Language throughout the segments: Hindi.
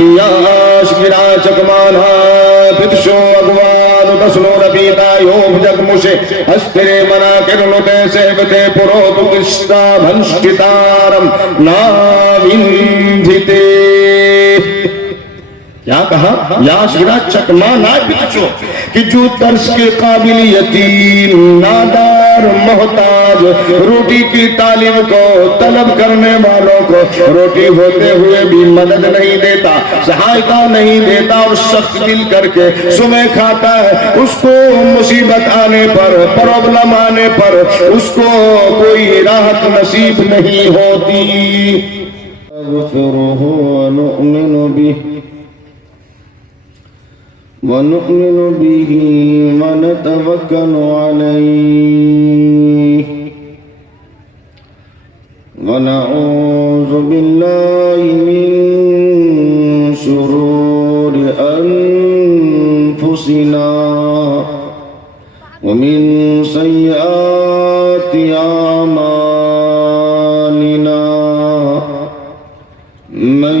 याश गिरा चकमाना पितशो अगवान दसनो रबीता योब जगमुशे अस्तिरे मना किरलोटे सेवते पुरोतु किस्ता भंष्टितारम नाविंधिते। क्या कहा? याशिरा चकमा ना बिचो कि जो तर्स के काबिल यतीम नादार मोहताज रोटी की तालीम को तलब करने वालों को रोटी होते हुए भी मदद नहीं देता, सहायता नहीं देता और सख्त दिल करके सुबह खाता है, उसको मुसीबत आने पर प्रॉब्लम आने पर उसको कोई राहत नसीब नहीं होती। वनुमिनु बिही वनतवक्कलु अलैहि वनऊज़ु बिल्लाहि मिन शुरूरि अनफुसिना वमिन सय्यिआति आमालिना मन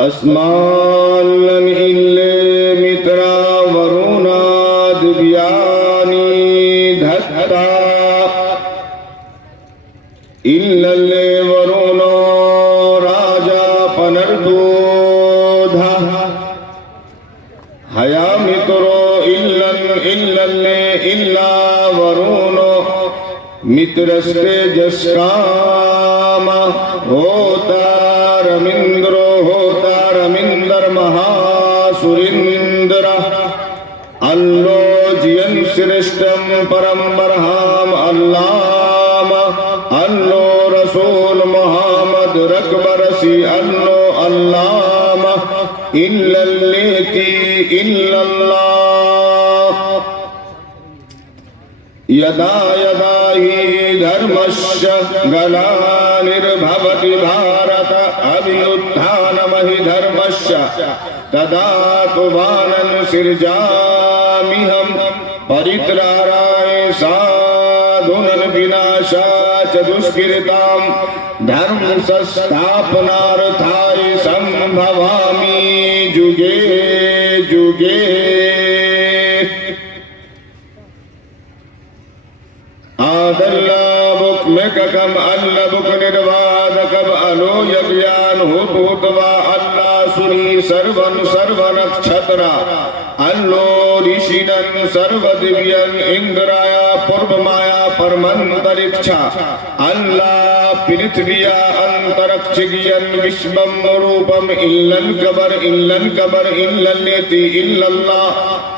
अस्माल्लन इल्ले मित्रा वरुणा दिव्यानी धत्ता इल्लल्ले वरुणो राजा पनर्दोधा हया मित्रो इल्लल्ले इल्ला वरुणो मित्रस्ते जस्कामा होता रमिंद्रो होता रमिंदर महासुरिंद्र अल्लो जियन श्रेष्ठम परम बरहाम अल्लाम अल्लो रसूल मोहम्मद रकबरसी अल्लो अल्लाह इल्लल्लेती इल्लल्लाह यदा यदा हि धर्मस्य ग्लानिर्भवति भारत अभ्युत्थानमहि धर्मस्य तदात्मानं सृजाम्यहं परित्राणाय साधूनां विनाशाय च दुष्कृतां धर्म संस्थापनार्थाय संभवामि जुगे जुगे। आदल्लाबुक मेककम अल्लाबुक निर्वादकम अलो यज्ञान हुतुतवा अल्लाह सुनी सर्वन सर्वनक्षत्रा अल्लो ऋषिनन सर्वदिव्यन इंद्राया पूर्वमाया परमंतरिक्षा अल्लाह पृथ्विया अंतरिक्षगियन विश्वम रूपम इल्लन कबर इल्लल्लेति इल्लल्लाह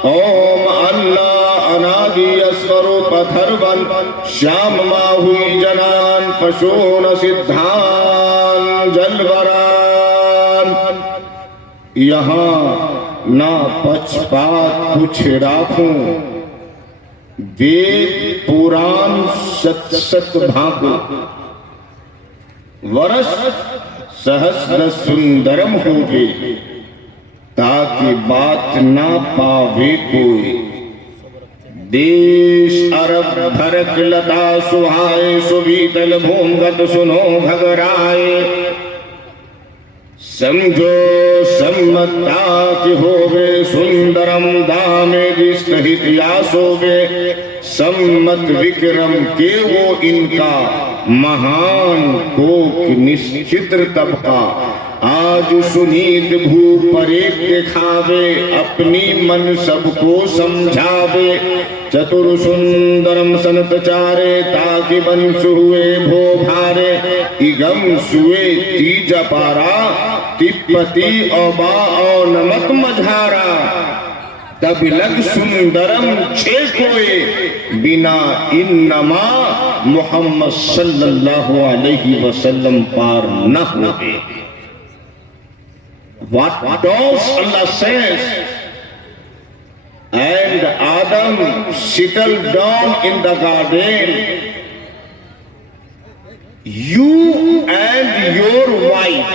ओम अल्लाह अनादि स्वरूप धर्वन श्याम माहुई जनान पशून सिद्धान जलवरान। यहाँ ना पक्षपात कुछ राखूं वेद पुराण सत सत भागो वर्ष सहस्र सुंदरम होगे ताकि बात ना पावे कोई। देश अरब भरत लता सुहाए सुवीतल भूंगत सुनो घगराए समझो सम्मता की होवे सुंदरम दामे जिसहित यासोवे सम्मत विक्रम के वो इनका महान कोक निश्चित्र तबका आज सुनीत भू परेक दिखावे अपनी मन सबको समझावे चतुर सुंदरम सनत चारे ताकि बंस हुए भो भारे इगम सुए तीज पारा तिब्बती औबा और नमक मझारा तब लग सुंदरम छे कोए बिना इन्नमा मोहम्मद सल्लल्लाहु अलैहि वसल्लम पार न हुए। What does Allah says? And Adam settled down in the garden. You and your wife.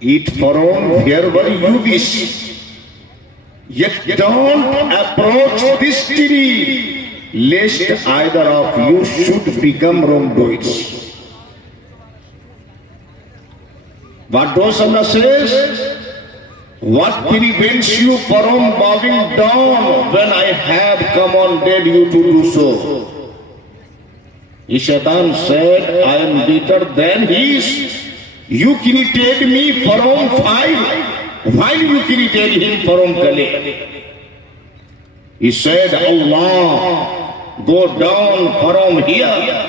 Eat from wherever you wish. Yet don't approach this tree, lest either of you should become wrongdoers. What does Allah says? What prevents you from bowing down when I have commanded you to do so? Shaitan said, I am better than he is. You created me from fire, while you created him from clay. He said, Allah, go down from here.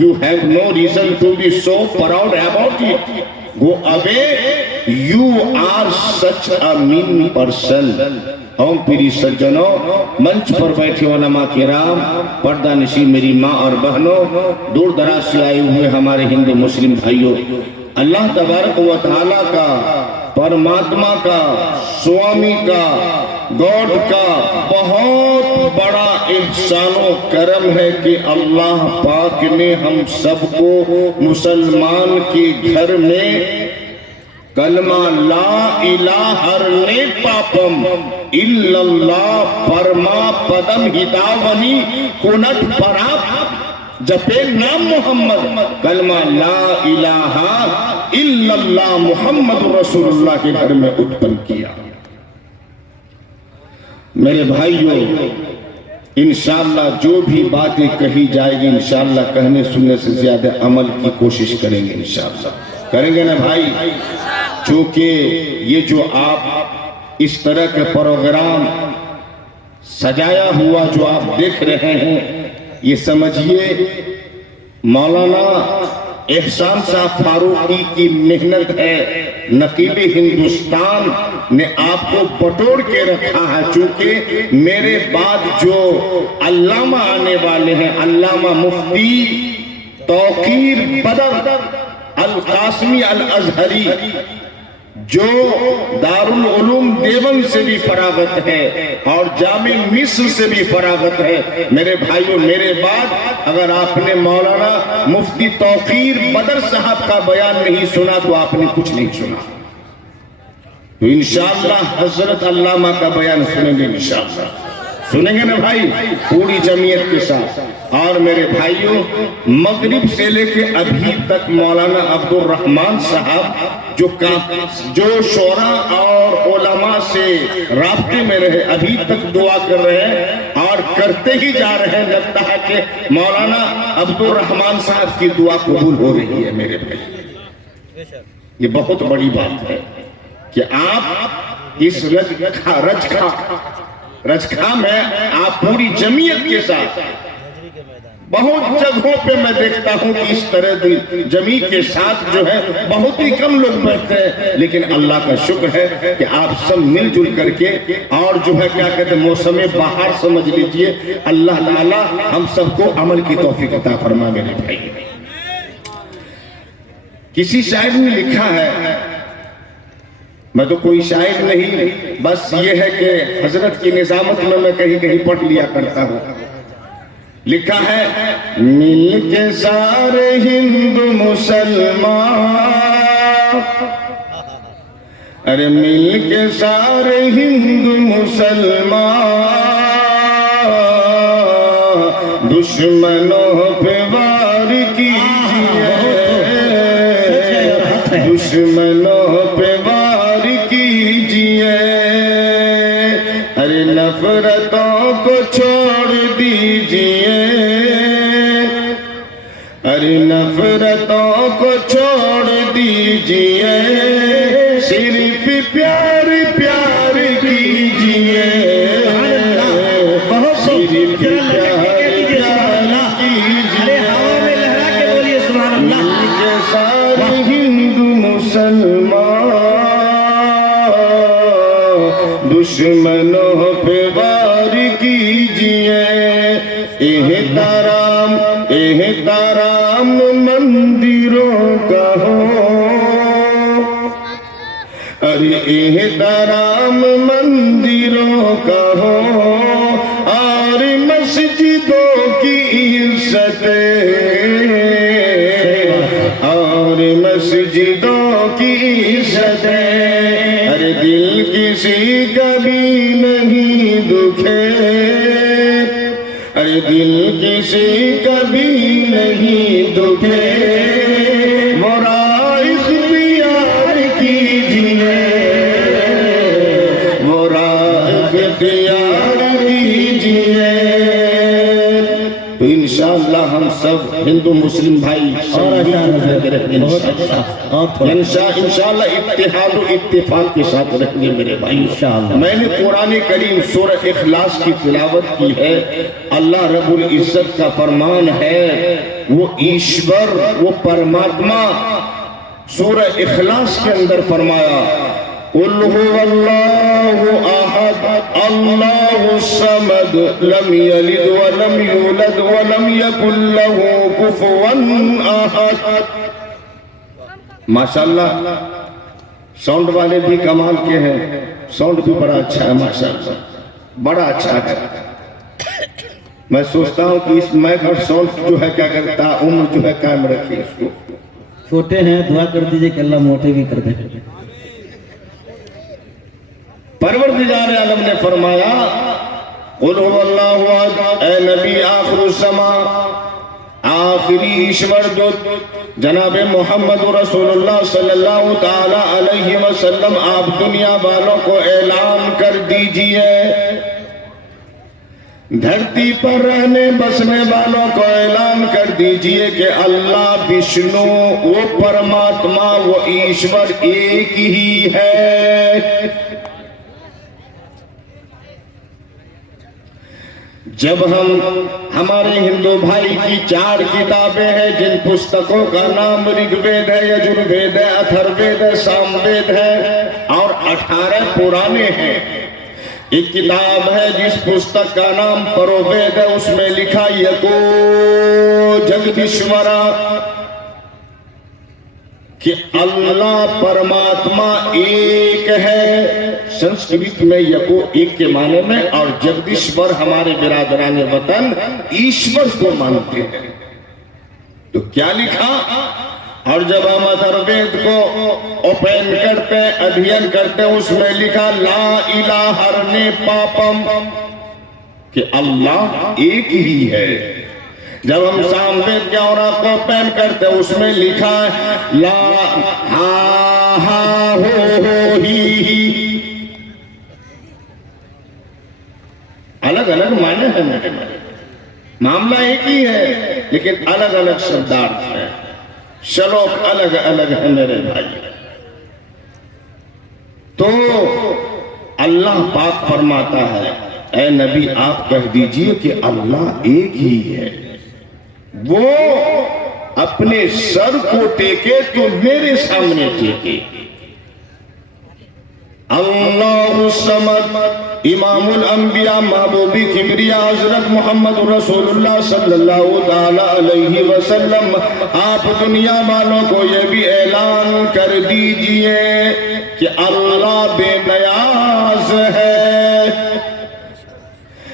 You have no reason to be so proud about it. Go away. You are such a mean person. हम प्रिय सज्जनों, मंच पर बैठे उलमा किराम, पर्दा नशीं मेरी माँ और बहनों, दूर दराज से आए हुए हमारे हिंदू मुस्लिम भाइयों, अल्लाह तबारक व तआला का, परमात्मा का, स्वामी का, गॉड का बहुत बड़ा एहसानो करम है कि अल्लाह पाक ने हम सबको मुसलमान के घर में कलमा ला इलाहा ने पापम इल्लल्लाह परमा पदम हितावनी कुनत पराप जपे नाम मोहम्मद कलमा ला इलाहा इल्लल्लाह मोहम्मद रसूलुल्लाह के घर में उत्पन्न किया। मेरे भाइयों, इंशाअल्लाह जो भी बातें कही जाएगी इंशाअल्लाह कहने सुनने से ज्यादा अमल की कोशिश करेंगे। इंशाअल्लाह करेंगे ना भाई? चूंकि ये जो आप इस तरह के प्रोग्राम सजाया हुआ जो आप देख रहे हैं, ये समझिए मौलाना एहसान साहब फारूकी की मेहनत है, नकीबे हिंदुस्तान ने आपको बटोर के रखा है। चूंकि मेरे बाद जो अल्लामा आने वाले हैं, अल्लामा मुफ्ती तौकीर बदर अल कासमी अल अजहरी, जो दारुल उलूम देवबंद से भी फरागत है और जामे मिस्र से भी फरागत है। मेरे भाइयों, मेरे बाद अगर आपने मौलाना मुफ्ती तौकीर बदर साहब का बयान नहीं सुना तो आपने कुछ नहीं सुना। तो इंशाअल्लाह हजरत अल्लामा का बयान सुनेंगे, इंशाअल्लाह सुनेंगे ना भाई, पूरी जमीयत के साथ। और मेरे भाइयों, मगरिब से लेके अभी तक मौलाना अब्दुल रहमान साहब जो शोरा और उलमा से राब्ते में रहे, अभी तक दुआ कर रहे हैं और करते ही जा रहे हैं। लगता है कि मौलाना अब्दुल रहमान साहब की दुआ कबूल हो रही है। मेरे भाई, ये बहुत बड़ी बात है कि आप इस रजखा में आप पूरी जमीयत के साथ, बहुत जगहों पे मैं देखता हूं कि इस तरह जमी के साथ जो है बहुत ही कम लोग बैठते हैं, लेकिन अल्लाह का शुक्र है कि आप सब मिलजुल करके और जो है क्या कहते हैं मौसम बहार समझ लीजिए। अल्लाह ताला हम सबको अमल की तौफीक अता फरमा। मेरे भाई, किसी शायर ने लिखा है, मैं तो कोई शायर नहीं, बस ये है कि हजरत की निजामत में मैं कहीं कहीं पढ़ लिया करता हूँ। लिखा है, मिल के सारे हिंदू मुसलमान, अरे मिल के सारे हिंदू मुसलमान, दुश्मनों पे वार कीजिए, दुश्मनों पे वार कीजिए, अरे नफरतों को छोड़ दीजिए, अरे नफरतों को छोड़ दीजिए, सिर्फ प्यार प्यार कीजिए, सिर्फ प्यार प्यार कीजिए। मिलके सारे हिंदू मुसलमान, दुश्मनों पे वार कीजिए, एहतराम एहतराम मंदिरों का हो, अरे एहतराम मंदिरों का हो, और मस्जिदों की इज्जत, और मस्जिदों की इज्जत, अरे दिल किसी का भी नहीं दुखे, अरे दिल किसी का भी नहीं दुखे, मोरा इख्तियार कीजिए, मोरा इख्तियार कीजिए। तो इंशाअल्लाह हम सब हिंदू मुस्लिम भाई इंशाअल्लाह इत्तेहाद और इत्तेफाक के साथ रहेंगे मेरे भाई इंशाअल्लाह। मैंने कुरान करीम सूरह इखलास की तिलावत की है। अल्लाह रब्बुल इज्जत का फरमान है, वो ईश्वर, वो परमात्मा सूरह इखलास के अंदर फरमाया, कुल हुवल्लाहु अहद अल्लाहु समद लम यलिद व लम यूलद व लम यकुल लहू कुफुवन अहद। माशाअल्लाह, साउंड वाले भी कमाल के हैं, साउंड भी बड़ा अच्छा है माशाअल्लाह, बड़ा अच्छा है। मैं सोचता हूँ कि इस माइक और साउंड जो है क्या करता है, उम्र जो है कायम रखिए इसको। छोटे हैं, दुआ कर दीजिए कि अल्लाह मोटे भी कर दे। परवरदिगार आलम ने फरमाया, कुल हुवल्लाहु अहद, ऐ नबी आखिरुज़्ज़मा, आखिरी ईश्वर दूत जनाब मोहम्मद रसूलुल्लाह सल्लल्लाहु ताला अलैहि वसल्लम, आप दुनिया वालों को ऐलान कर दीजिए, धरती पर रहने बसने वालों को ऐलान कर दीजिए कि अल्लाह विष्णु, वो परमात्मा, वो ईश्वर एक ही है। जब हमारे हिंदू भाई की 4 किताबें हैं, जिन पुस्तकों का नाम ऋग्वेद है, यजुर्वेद है, अथर्ववेद है, सामवेद है और 18 पुराने हैं। एक किताब है जिस पुस्तक का नाम परोवेद है, उसमें लिखा यको जगदीश्वरा कि अल्लाह परमात्मा एक है। संस्कृत में यको एक के माने में, और जगदीश्वर हमारे बिरादरान वतन ईश्वर को मानते हैं। तो क्या लिखा? और जब हम अथर्ववेद को ओपन करते हैं, अध्ययन करते हैं, उसमें लिखा ला इलाहा हरने पापम कि अल्लाह एक ही है। जब हम सामवेद के और को ओपन करते हैं, उसमें लिखा है ला हा हो ही। अलग अलग माने हैं मेरे में, मामला एक ही है लेकिन अलग अलग शब्दार्थ है, श्लोक अलग अलग है मेरे भाई। तो अल्लाह पाक फरमाता है, ऐ नबी आप कह दीजिए कि अल्लाह एक ही है। वो अपने सर को टेके तो मेरे सामने टेके। अल्लाहु समद इमामुल अंबिया महबूबी किबरिया हजरत मोहम्मद रसूलुल्लाह सल्लल्लाहु ताला अलैहि वसल्लम, आप दुनिया वालों को ये भी ऐलान कर दीजिए कि अल्लाह बेनियाज है।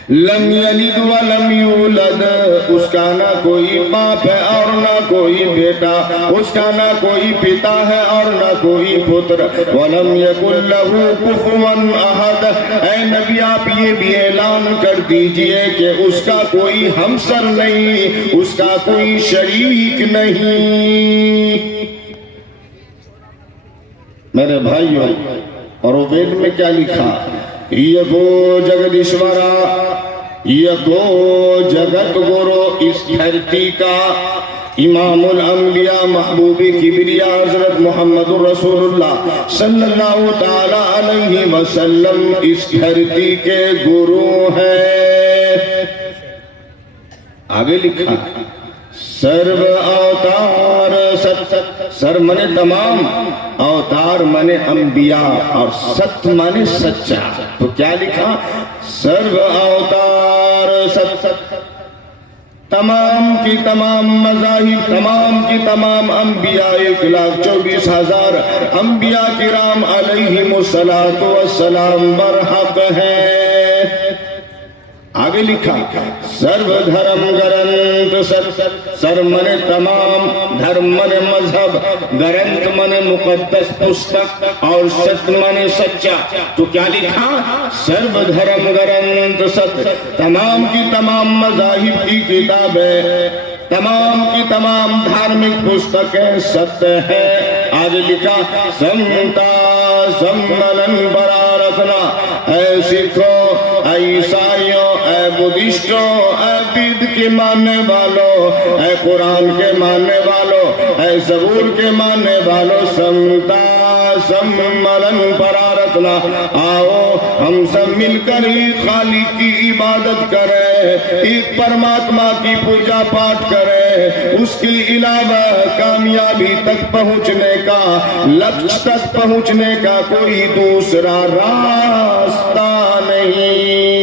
लम यलिद व लम यूलद, उसका ना कोई बाप है और ना कोई बेटा, उसका ना कोई पिता है और ना कोई पुत्र। वलम यकुल लहू कुफुवन अहद, ऐ नबी आप ये भी ऐलान कर दीजिए कि उसका कोई हमसर नहीं, उसका कोई शरीक नहीं। मेरे भाइयों, और वेद में क्या लिखा? यको जगदीश्वरा, यको जगत गुरु इस धरती का इमामुल अंबिया महबूबी किबरिया हजरत मोहम्मद रसूलुल्लाह सल्लल्लाहु ताला अलैहि वसल्लम इस धरती के गुरु है। आगे लिखा सर्व अवतार सत्य, सर मने तमाम, अवतार मने अंबिया और सत्य माने सच्चा। तो क्या लिखा? सर्व अवतार सत्य, तमाम की तमाम मज़ाहिब, तमाम की तमाम अंबिया 1,24,000 अंबिया किराम अलैहिमुस्सलातु वस्सलाम बरहक है। आगे लिखा सर्व धर्म ग्रंथ सत्य, सर मने तमाम, धर्म मने मजहब, ग्रंथ मने मुकद्दस पुस्तक और सत्य मने सच्चा। तो क्या लिखा? सर्व धर्म ग्रंथ सत्य, तमाम की तमाम मज़ाहिब की किताबें, तमाम की तमाम धार्मिक पुस्तकें सत्य है। आगे लिखा समता सम्मलन बरा रखना, ऐ सिखो, ऐ ईसाइयों, ऐ बुद्धिस्टों, ऐ वेद के मानने वालों, ऐ कुरान के मानने वालों, ऐ ज़बूर के मानने वालों, समता सम्मलन बरा रखना। आओ हम सब मिलकर ही खालिक की इबादत करें, एक परमात्मा की पूजा पाठ करें, उसके अलावा कामयाबी तक पहुंचने का, लक्ष्य तक पहुंचने का कोई दूसरा रास्ता नहीं।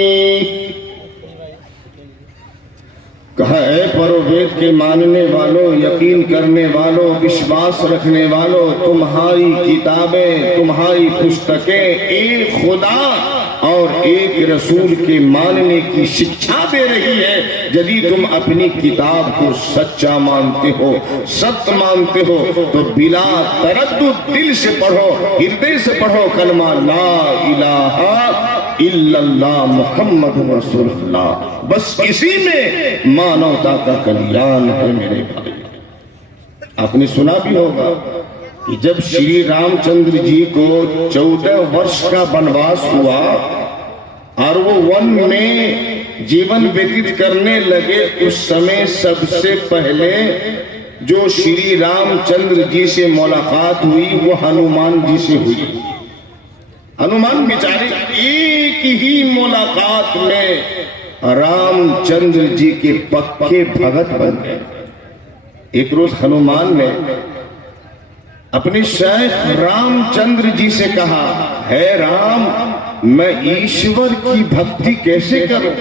कहा है परोवेद के मानने वालों, यकीन करने वालों, विश्वास रखने वालों, तुम्हारी किताबें, तुम्हारी पुस्तकें एक खुदा और एक रसूल के मानने की शिक्षा दे रही है। यदि तुम अपनी किताब को सच्चा मानते हो, सत्य मानते हो, तो बिला तरद्दुद दिल से पढ़ो, हृदय से पढ़ो कलमा ला इलाहा इल्लल्लाह मुहम्मद रसूलुल्लाह। बस इसी में मानवता का कल्याण है मेरे भाई। आपने सुना भी होगा कि जब श्री रामचंद्र जी को 14 वर्ष का वनवास हुआ और वो वन में जीवन व्यतीत करने लगे, उस समय सबसे पहले जो श्री रामचंद्र जी से मुलाकात हुई वो हनुमान जी से हुई। हनुमान बेचारे एक ही मुलाकात में रामचंद्र जी के पक्के भगत बन गए। एक रोज हनुमान ने अपने शेख रामचंद्र जी से कहा, है राम, मैं ईश्वर की भक्ति कैसे करूं,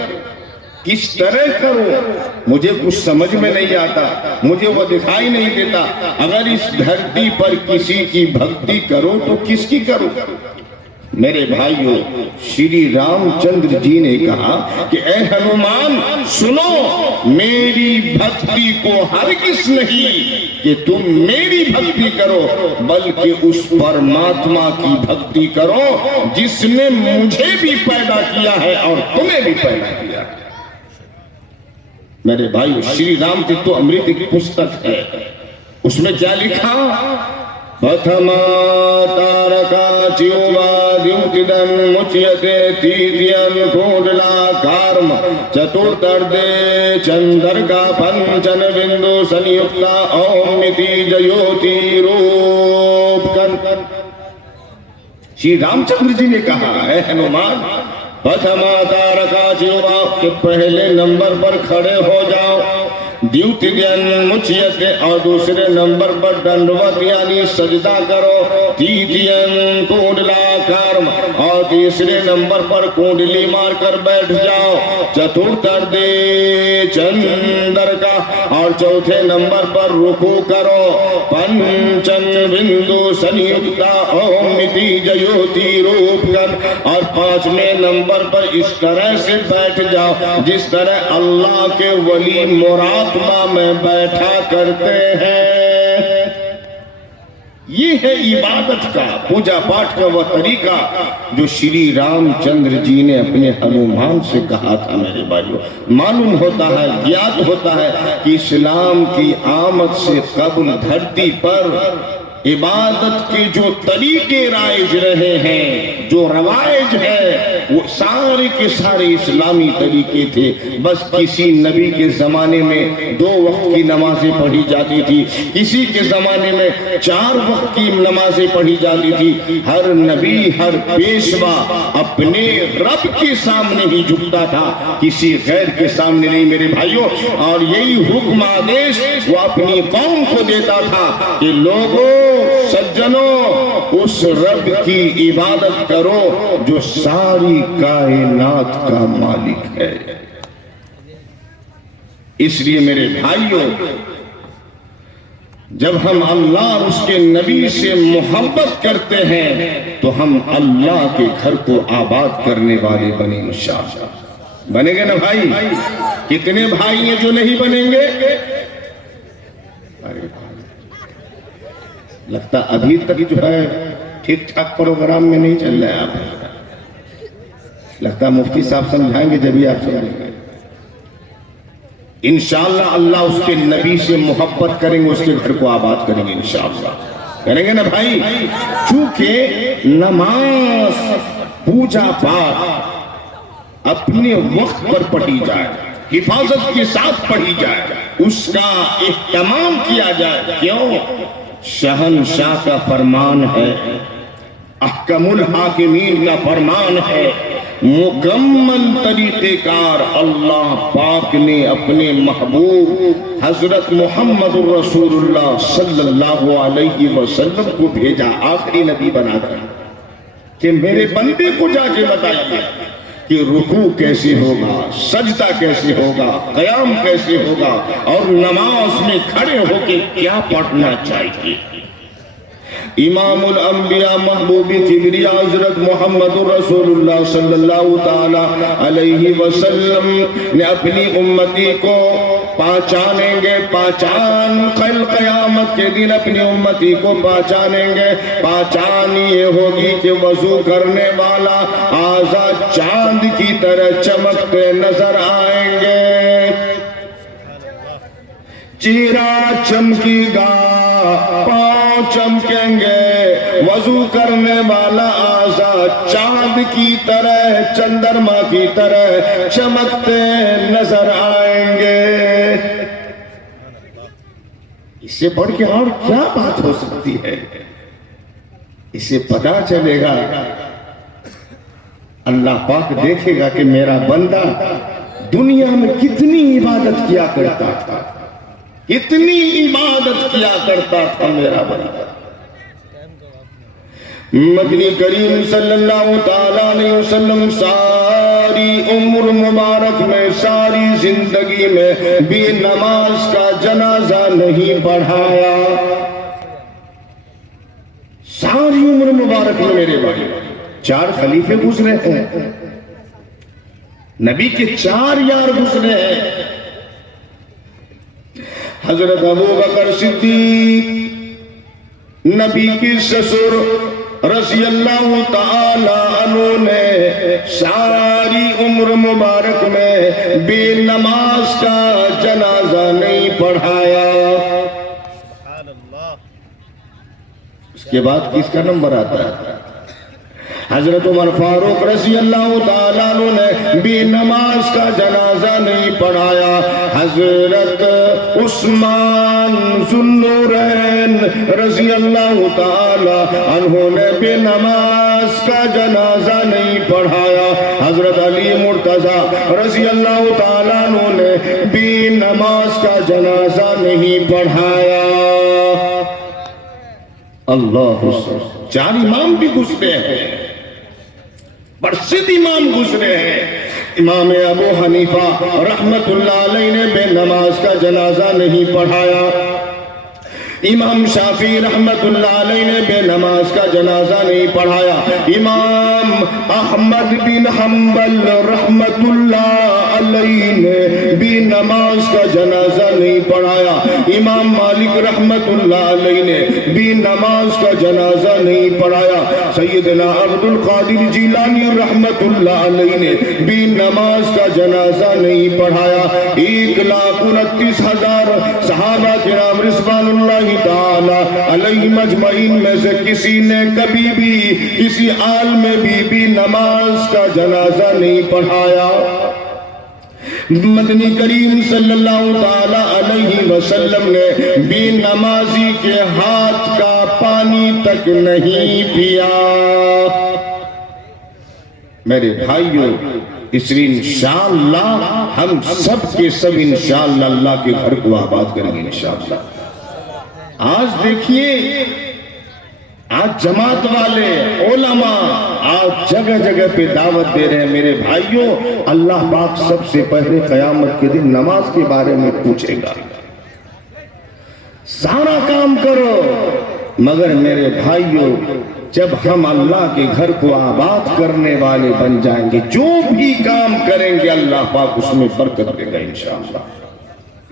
किस तरह करूं, मुझे कुछ समझ में नहीं आता, मुझे वो दिखाई नहीं देता। अगर इस धरती पर किसी की भक्ति करो तो किसकी करो? मेरे भाइयों, श्री रामचंद्र जी ने कहा कि ऐ हनुमान सुनो, मेरी भक्ति को हरगिज़ नहीं कि तुम मेरी भक्ति करो, बल्कि उस परमात्मा की भक्ति करो जिसने मुझे भी पैदा किया है और तुम्हें भी पैदा किया है। मेरे भाई, श्री राम की तो अमृत की पुस्तक है, उसमें क्या लिखा? प्रथमा तारका चिउवाद्युतिदं मुच्यते तृतीयं कुंडलाकारं चतुर्थर्धे चंद्रका पंचन बिंदु संयुक्ता ओमिति ज्योति रूपकं। श्री रामचंद्र जी ने कहा, है हनुमान, प्रथमा तारका चिउवा के पहले नंबर पर खड़े हो जाओ, द्वितीयं मुच्यते और दूसरे नंबर पर दंडवत यानी सजदा करो, तृतीयं कुंडलाकारं और तीसरे नंबर पर कुंडली मारकर बैठ जाओ, चतुर्थर्धे चंद्र का और चौथे नंबर पर रुकू करो, पंचम बिंदु संयुक्ता ओमिति ज्योति रूपकं और पांचवें नंबर पर इस तरह से बैठ जाओ जिस तरह अल्लाह के वली मुराद में बैठा करते हैं। ये है इबादत का, पूजा पाठ का वह तरीका जो श्री रामचंद्र जी ने अपने हनुमान से कहा था। मेरे भाइयों, मालूम होता है, ज्ञात होता है कि इस्लाम की आमद से कब्ल धरती पर इबादत के जो तरीके राइज रहे हैं, जो रवाइज है, वो सारे के सारे इस्लामी तरीके थे। बस किसी नबी के जमाने में 2 वक्त की नमाजें पढ़ी जाती थी, किसी के जमाने में 4 वक्त की नमाजें पढ़ी जाती थी। हर नबी, हर पेशवा अपने रब के सामने ही झुकता था, किसी गैर के सामने नहीं। मेरे भाइयों, और यही हुक्म आदेश वो अपनी कौम को देता था कि लोगों, सज्जनों, उस रब की इबादत करो जो सारी कायनात का मालिक है। इसलिए मेरे भाइयों, जब हम अल्लाह और उसके नबी से मोहब्बत करते हैं तो हम अल्लाह के घर को आबाद करने वाले बने इंशाअल्लाह। बनेंगे ना भाई? कितने भाई हैं जो नहीं बनेंगे? लगता अभी तक जो है ठीक ठाक प्रोग्राम में नहीं चल रहा है। आप लगता मुफ्ती साहब समझाएंगे जब भी आप समझेंगे। इंशाअल्लाह अल्लाह उसके नबी से मोहब्बत करेंगे, उसके घर को आबाद करेंगे इंशाअल्लाह। करेंगे ना भाई? चूंकि नमाज, पूजा पाठ अपने वक्त पर पढ़ी जाए, हिफाजत के साथ पढ़ी जाए, उसका इह्तिमाम किया जाए। क्यों? शहंशाह का फरमान है, अहकमुल हाकिमीन का फरमान है, मुकम्मल तरीक़ेकार अल्लाह पाक ने अपने महबूब हजरत मोहम्मद रसूलुल्लाह सल्लल्लाहु अलैहि वसल्लम को भेजा, आखिरी नबी बनाकर, कि मेरे बंदे को जाके बताइए कि रुकू कैसे होगा, सजदा कैसे होगा, क़याम कैसे होगा और नमाज में खड़े होकर क्या पढ़ना चाहिए। इमामुल अंबिया महबूबी किबरिया हज़रत मोहम्मद रसूलुल्लाह सल्लल्लाहु ताला अलैहि वसल्लम ने अपनी उम्मती को पहचानेंगे, पहचान कल क़यामत के दिन अपनी उम्मती को पहचानेंगे। पहचान ये होगी कि वजू करने वाला आज़ाद चांद की तरह चमकते नजर आएंगे, चेहरा चमकेगा, पांव चमकेंगे। वजू करने वाला आज़ाद चांद की तरह, चंद्रमा की तरह चमकते नजर आएंगे। इससे बढ़ के और क्या बात हो सकती है? इसे पता चलेगा, अल्लाह पाक देखेगा कि मेरा बंदा दुनिया में कितनी इबादत किया करता था, कितनी इबादत किया करता था मेरा बंदा। मदनी करीम सल्लल्लाहु ताला अलैहि वसल्लम सारी उम्र मुबारक में, सारी जिंदगी में भी नमाज का जनाजा नहीं पढ़ाया। सारी उम्र मुबारक में मेरे भाई 4 खलीफे गुजरे हैं, नबी के 4 यार गुजरे हैं। हजरत अबू बकर सिद्दीक नबी के ससुर रज़ी अल्लाह ताला अन्हु ने सारी उम्र मुबारक में बेनमाज का जनाजा नहीं पढ़ाया। उसके बाद किसका नंबर आता है? हजरत उमर फारूक रज़ी अल्लाह ताला अन्हु ने बेनमाज का जनाजा नहीं पढ़ाया। हजरत उस्मान ज़ुन्नूरैन रज़ी अल्लाह ताला अन्हु ने बेनमाज का जनाजा नहीं पढ़ाया। हजरत अली मुर्तजा रज़ी अल्लाह ताला अन्हु ने बेनमाज का जनाजा नहीं पढ़ाया। अल्लाह, 4 इमाम भी गुजरे हैं, प्रसिद्ध इमाम गुजरे हैं। इमाम अबू हनीफा रहमतुल्लाह अलैह ने बेनमाज का जनाजा नहीं पढ़ाया। इमाम शाफी रहमतुल्लाह अलैह ने बेनमाज का जनाजा नहीं पढ़ाया। इमाम अहमद बिन हम्बल रहमतुल्लाह अलैह ने बेनमाज का जनाजा नहीं पढ़ाया। इमाम मालिक रहमतुल्लाह अलैह ने बेनमाज का जनाजा नहीं पढ़ाया। सैयदना अब्दुल कादिर जिलानी रहमतुल्लाह अलैह ने बेनमाज का जनाजा नहीं पढ़ाया। 1,29,000 सहाबा किराम रिज़वानुल्लाह ताला अलैहिम अजमईन में से किसी ने कभी भी किसी आल में भी नमाज का जनाजा नहीं पढ़ाया। मदनी करीम सल्लल्लाहु ताला अलैहि वसल्लम ने बेनमाजी के हाथ का पानी तक नहीं पिया। मेरे भाइयों, इसलिए इंशाअल्लाह हम सब के सब इंशाअल्लाह अल्लाह के घर को आबाद करेंगे इंशाअल्लाह। आज देखिए, आज जमात वाले उलमा आज जगह जगह पे दावत दे रहे हैं। मेरे भाइयों, अल्लाह पाक सबसे पहले क़यामत के दिन नमाज के बारे में पूछेगा। सारा काम करो, मगर मेरे भाइयों, जब हम अल्लाह के घर को आबाद करने वाले बन जाएंगे, जो भी काम करेंगे अल्लाह पाक उसमें बरकत देगा इंशाअल्लाह।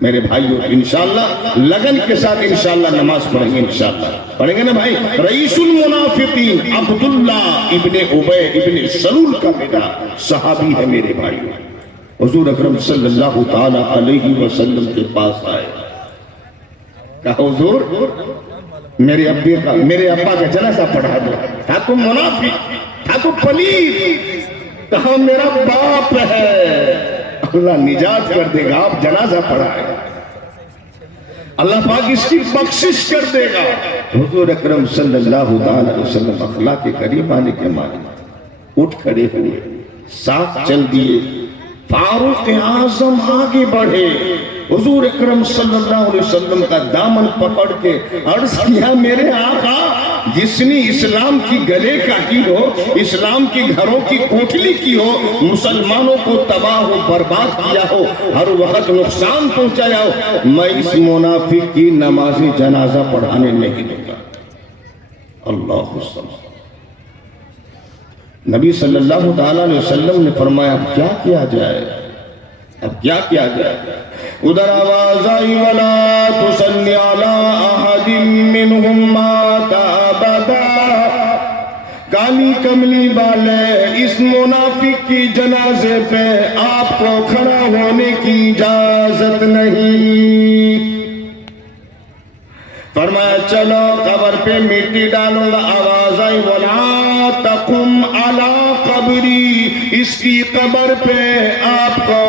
मेरे भाइयों, इंशाअल्लाह लगन के साथ इंशाअल्लाह नमाज पढ़ेंगे, इंशाअल्लाह पढ़ेंगे ना भाई। रईसुल मुनाफिकीन अब्दुल्ला इब्ने उबय इब्ने सलूल का बेटा सहाबी है मेरे भाइयों। हुजूर अकरम सल्लल्लाहु ताला अलैहि वसल्लम के पास आए, कहा हुजूर मेरे अब्बा का जनाजा पढ़ा दो। था तो मुनाफिक, था तो पलीद, कहा मेरा बाप है, अल्लाह निजात कर देगा। आप जनाजा पढ़ाए, अल्लाह पाक इसकी बख्शिश कर देगा। हुजूर अकरम सल्लल्लाहु अलैहि वसल्लम अखलाक के करीब आने के माने उठ खड़े हुए, साथ चल दिए। फारूक आजम आगे बढ़े, हुजूर अकरम सल्लल्लाहु अलैहि वसल्लम का दामन पकड़ के अर्ज किया, मेरे आका, जिसने इस्लाम की गले काटी हो, इस्लाम की घरों की कोठली की हो, मुसलमानों को तबाह हो बर्बाद किया हो, हर वक्त नुकसान पहुंचाया हो, मैं इस मुनाफिक की नमाज़ी जनाजा पढ़ाने नहीं दूंगा। अल्लाह। नबी सल्लल्लाहु अलैहि वसल्लम ने फरमाया, अब क्या किया जाए, अब क्या किया जाए? उधर आवाज आई, वला तुसल्ली अला अहदिम मिनहुम माता अबदा। काली कमली वाले इस मुनाफिक की जनाजे पे आपको खड़ा होने की इजाजत नहीं। फरमाया चलो कब्र पे मिट्टी डालूंगा। आवाज आई, वला तकुम अला कब्री, इसकी कब्र पे आपको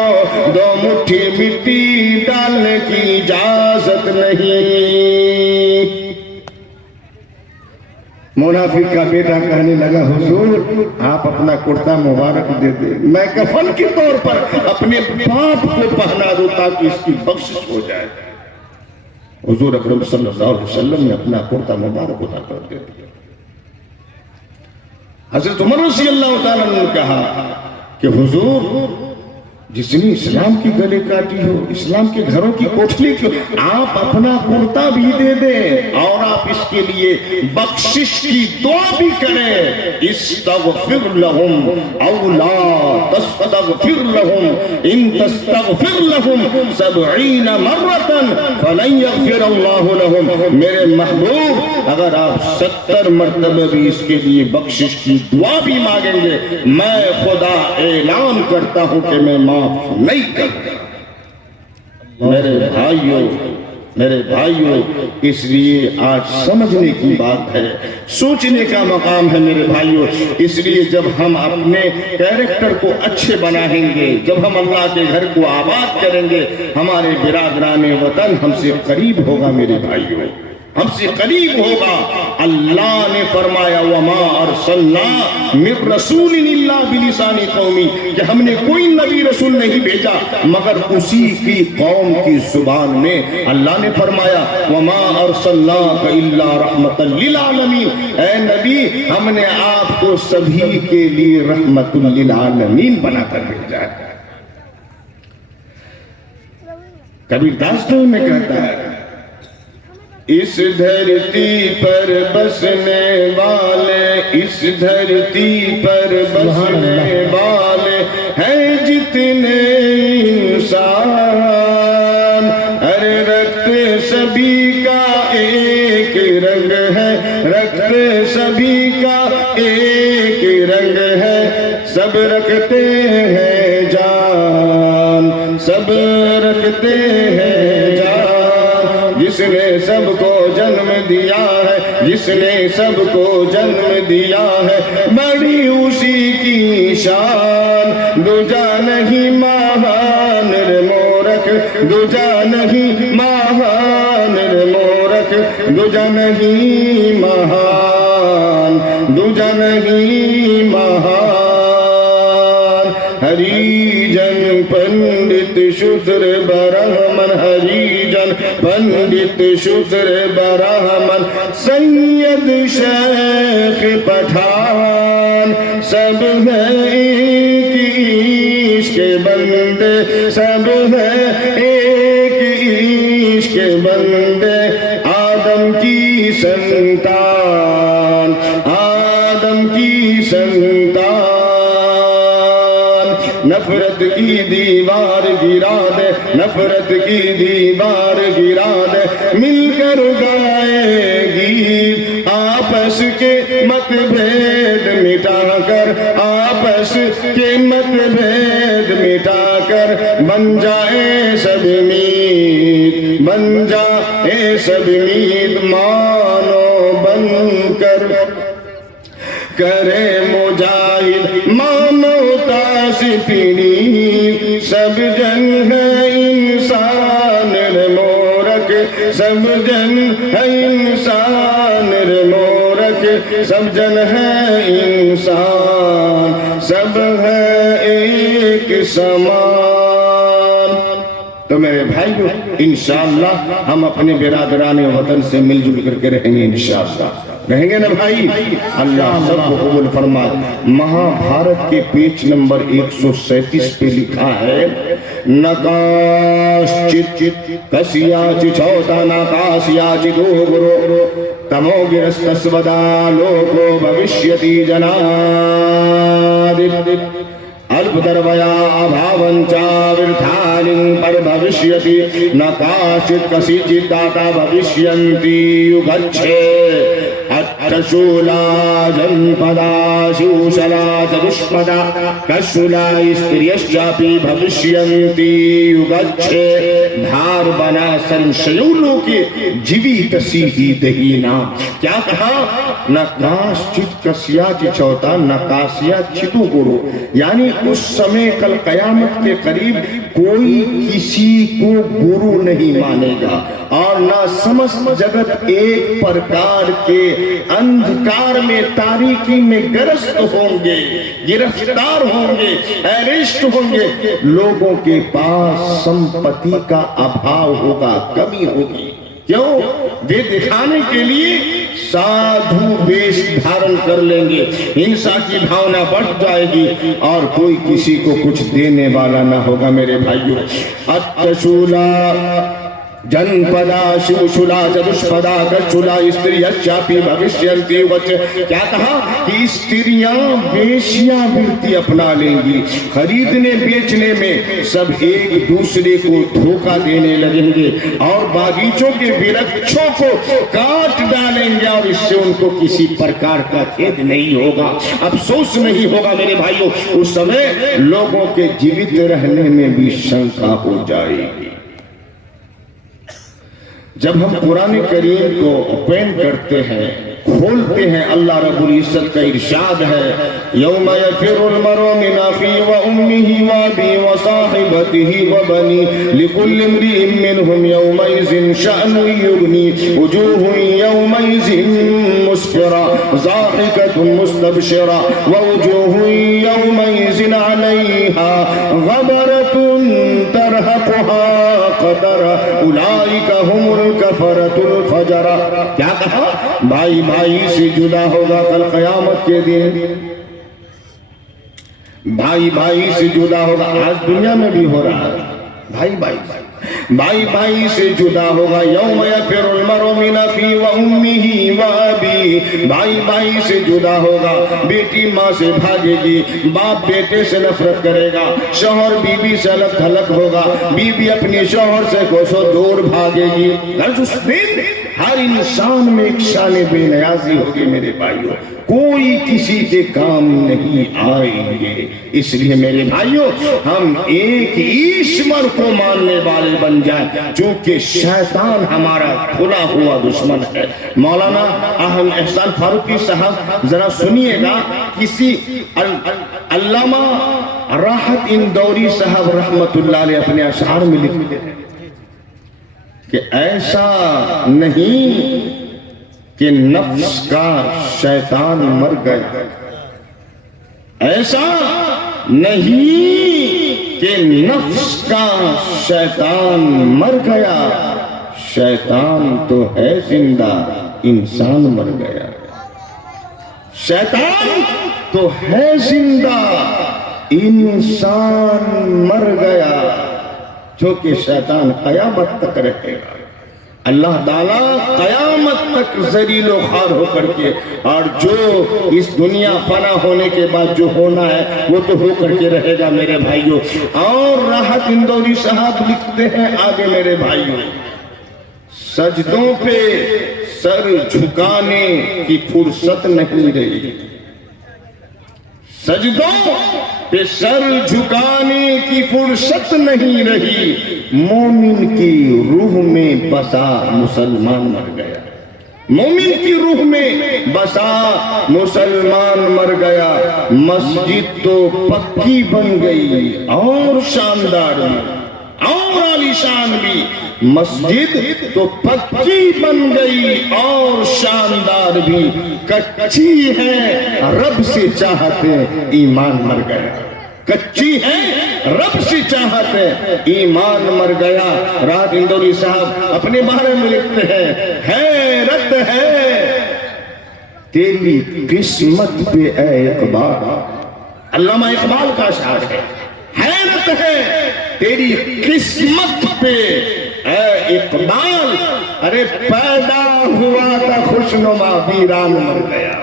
2 मुट्ठी मिट्टी डालने की इजाजत नहीं। मुनाफिक का बेटा कहने लगा, हुजूर आप अपना कुर्ता मुबारक दे दे, मैं कफन के तौर पर अपने बाप को पहना दूं ताकि इसकी बख्शिश हो जाए। हुजूर अकरम सल्लल्लाहु अलैहि वसल्लम ने अपना कुर्ता मुबारक उतार कर दे दिया। हज़रत उमर रज़ी अल्लाह तआला ने कहा कि हुजूर जिसने इस्लाम की गले काटी हो, इस्लाम के घरों की कोठली की, आप अपना कुर्ता भी दे दें और आप इसके लिए बख्शिश की दुआ भी करें। इस्तगफिर लहुम औ ला तस्तगफिर लहुम इन तस्तगफिर लहुम 70 मर्रतन फलन यगफिर अल्लाहु लहुम। मेरे महबूब अगर आप 70 मर्तबे भी इसके लिए बख्शिश की दुआ भी मांगेंगे, मैं खुदा ऐलान करता हूं कि मैं माफ नहीं करूंगा। मेरे भाइयों इसलिए आज समझने की बात है, सोचने का मकाम है मेरे भाइयों। इसलिए जब हम अपने कैरेक्टर को अच्छे बनाएंगे, जब हम अल्लाह के घर को आबाद करेंगे, हमारे बिरादरान वतन हमसे करीब होगा मेरे भाइयों, हमसे करीब होगा। अल्लाह ने फरमाया वमा अरसलना मिर रसूलिन इल्ला बिलिसानी कौमी, कि हमने कोई नबी रसूल नहीं भेजा मगर उसी की कौम की जुबान में। अल्लाह ने फरमाया वमा अरसलनाका इल्ला रहमतल लिल आलमीन, ऐ नबी हमने आपको सभी के लिए रहमतुल लिल आलमीन बनाकर भेजा है। कबीरदास तो में कहता है इस धरती पर बसने वाले, इस धरती पर बसने वाले हैं जितने इंसान, अरे रक्त सभी का एक रंग है, रक्त सभी का एक रंग है, सब रखते हैं जान, सब रखते हैं जान। जिसने सबको जन्म दिया है, जिसने सबको जन्म दिया है, बड़ी उसी की शान। दूजा नहीं महान रे मोरख, दूजा नहीं महान रे मोरख, दूजा नहीं महान, दूजा नहीं महान। हरिजन पंडित शूद्र ब्राह्मण, हरिजन पंडित शूद्र ब्राह्मण, सैयद शेख पठान, सब है एक इश्क बंदे, सब है एक इश्क बंदे। आदम की संतान, आदम की संतान, नफरत की दीवार गिरा दे, नफरत की दीवार गिरा दे, मिलकर गाएगी आपस के मतभेद मिटाकर, आपस के मतभेद मिटाकर, बन जाए सब मीत, बन जाए सब मीत, मानो बनकर करे मुजाहिद मानवता से पीड़ी। सब जन है इंसान रे मोरख, सब जन है इंसान रे मोरख, सब जन है इंसान, सब है एक समान। तो मेरे भाइयों इंशाअल्लाह हम अपने बिरादरान वतन से मिलजुल करके रहेंगे, इंशाअल्लाह रहेंगे ना भाई। अल्लाह सबको कबूल फरमाए। महाभारत के पेज नंबर 137 पे लिखा है नकाश्चित कस्याचि चौथा नकास्याचि गुरु तमो गिरस्तस्वदा लोको भविष्यति जनादि अल्पदर्वया अभावंचा वृथालिं पर भविष्यति न काचित् कसिचित् दाता भविष्यन्ति युगच्छे अट्टशूला जनपदा शूशला चतुष्पदा कशूला स्त्रियश्चापि भविष्यन्ति युगच्छे धार बना संशयों के जीवित सीही दहीना। क्या कहा? न काश्चित् कस्याचि चौथा न कास्या चितु गुरु, यानी उस समय कल कयामत के करीब कोई किसी को गुरु नहीं मानेगा और ना समस्त जगत एक प्रकार के अंधकार में, तारीकी में ग्रस्त होंगे, गिरफ्तार होंगे, अरेस्ट होंगे। लोगों के पास संपत्ति का अभाव होगा, कमी होगी। क्यों? वे दिखाने के लिए साधु वेश धारण कर लेंगे, हिंसा की भावना बढ़ जाएगी और कोई किसी को कुछ देने वाला ना होगा। मेरे भाइयों, अत्तशूला जनपदा शिवशूला चतुष्पदा कच्छूला स्त्रियश्चापि भविष्यन्ति वच। क्या कहा कि स्त्रियां वेश्यावृत्ति अपना लेंगी, खरीदने बेचने में सब एक दूसरे को धोखा देने लगेंगे और बागीचों के वृक्षों को काट डालेंगे और इससे उनको किसी प्रकार का खेद नहीं होगा, अफसोस नहीं होगा। मेरे भाइयों, उस समय लोगों के जीवित रहने में भी शंका हो जाएगी। जब हम कुरान करीम को ओपन करते हैं, खोलते हैं, अल्लाह रब्बुल इज्जत का इरशाद है, यौमा यफिरुल मर'उ मिन अखीहि व उम्मिहि व अबीहि व साहिबतिहि व बनीहि लिकुल्लि इम्रि'इन मिनहुम यौमइज़िन शअनुन युग़नी वुजूहुन यौमइज़िन मुस्फिरा ज़ाहिकतुन मुस्तबशिरा व वुजूहुन यौमइज़िन अलैहा ग़बरतुन तरहक़ुहा क़तरा उलाइका हुमुल कफ़रतुल फ़जरा। क्या कहा? भाई भाई से जुदा होगा कल क़यामत के दिन, भाई भाई से जुदा होगा। आज दुनिया में भी हो रहा है, भाई भाई से जुदा होगा। यौम यफ़िरुल मर'उ मिन अखीहि व उम्मिहि व अबीहि, भाई से जुदा होगा। बेटी माँ से भागेगी, बाप बेटे से नफरत करेगा, शौहर बीवी से अलग थलग होगा, बीवी अपने शौहर से कोसों दूर भागेगी। उस दिन हर इंसान में एक शान बेनियाज़ी होगी। मेरे भाइयों, कोई किसी के काम नहीं आएंगे। इसलिए मेरे भाइयों, हम एक ईश्वर को मानने वाले बन जाए, क्योंकि शैतान हमारा खुला हुआ दुश्मन है। मौलाना अहमद एहसान फारूकी साहब जरा सुनिएगा, किसी अल्लामा राहत इंदौरी साहब रहमतुल्लाह अलैह अपने अशआर में लिखते हैं कि ऐसा नहीं कि नफ्स का शैतान मर गया, ऐसा नहीं कि नफ्स का शैतान मर गया, शैतान तो है जिंदा, इंसान मर गया। शैतान तो है जिंदा, इंसान मर गया, जो कि शैतान कयामत तक रहेगा। अल्लाह ताला कयामत तक ज़लीलो ख़ार होकर के, और जो इस दुनिया फना होने के बाद जो होना है वो तो होकर के रहेगा मेरे भाइयों। और राहत इंदौरी साहब लिखते हैं आगे मेरे भाइयों, सजदों पे सर झुकाने की फुर्सत नहीं रही, सजदों पे सर झुकाने की फुर्सत नहीं रही। मोमिन की रूह में बसा मुसलमान मर गया, मोमिन की रूह में बसा मुसलमान मर गया। मस्जिद तो पक्की बन गई और शानदार भी और आलीशान भी, मस्जिद तो पक्की बन गई और शानदार भी, कच्ची है रब से चाहते ईमान मर गया, कच्ची है रब से चाहते ईमान मर गया। राहत इंदौरी साहब अपने बारे में लिखते हैं, हैरत है तेरी किस्मत पे ऐ इकबाल, अल्लामा इकबाल का शायर है, हैरत है तेरी किस्मत पे ऐ इकबाल, अरे पैदा हुआ था खुशनुमा वीरान मर गया,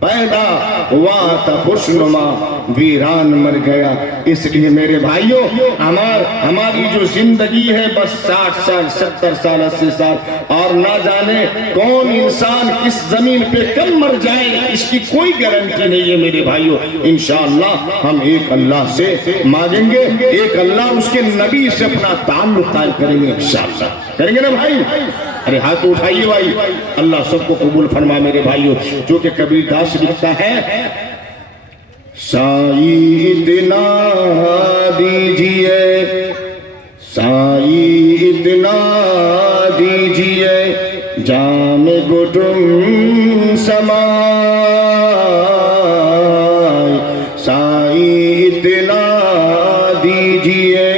पैदा हुआ था खुशनुमा वीरान मर गया। इसलिए मेरे भाइयों, हमारी जो जिंदगी है बस 60 साल 70 साल 80 साल, और ना जाने कौन इंसान किस जमीन पे कब मर जाए इसकी कोई गारंटी नहीं है मेरे भाइयों। इंशाअल्लाह हम एक अल्लाह से मांगेंगे, एक अल्लाह उसके नबी से अपना ताल्लुक कायम करेंगे, इंशाअल्लाह करेंगे ना भाई। अरे हाथ उठाइए भाई, अल्लाह सबको कबूल फरमा मेरे भाइयों। जो कि कबीर दास लिखता है, साईं इतना दीजिए कुटुम समाए, साई इत्तला दीजिए,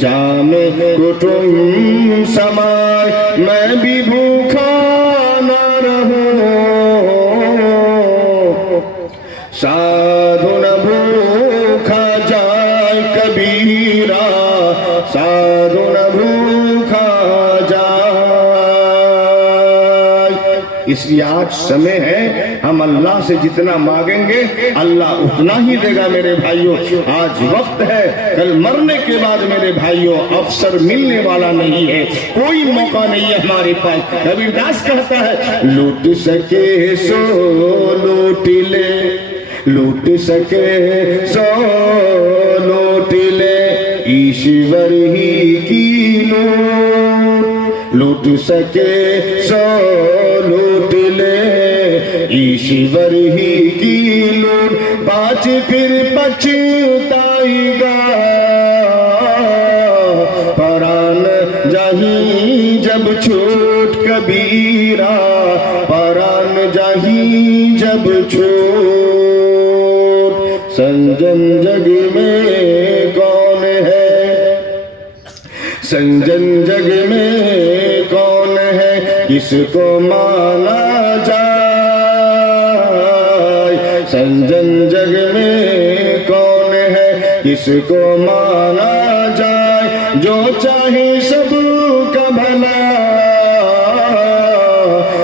जाम कुटुम समाए, मैं भी भूखा न रहूं, साधु न भूखा जाए कबीरा, साधु न भूखा जाए। इसलिए आज समय है, हम अल्लाह से जितना मांगेंगे अल्लाह उतना ही देगा मेरे भाइयों। आज वक्त है, कल मरने के बाद मेरे भाइयों अवसर मिलने वाला नहीं है, कोई मौका नहीं है हमारे पास। कबीरदास कहता है, लूट सके सो लूट ले, लूट सके सो लूट ले, ईश्वर ही की लूट सके सो लूट ले, ईश्वर ही की लूट, पाँच फिर पछताएगा, परान जाही जब छूट कबीरा, परान जाही जब छूट। संजम जग में कौन है, संजम जग में कौन है, किसको माना जाए, संजम जग में कौन है, किसको माना जाए, जो चाहे सबका भला,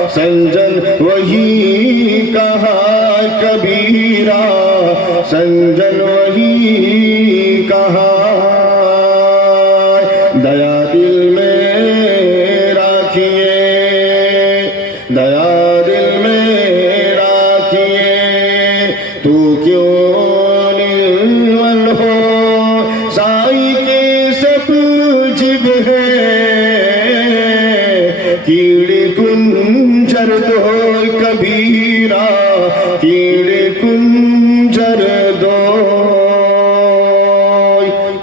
संजन वही कहा कबीरा, संजन वही कहा। दया दिल में राखिए, दया दिल में राखिए, तू क्यों निर्मल हो, साई के सब जिब है, कीड़े कुंजर दो कबीरा, कीड़े कुंजर दो।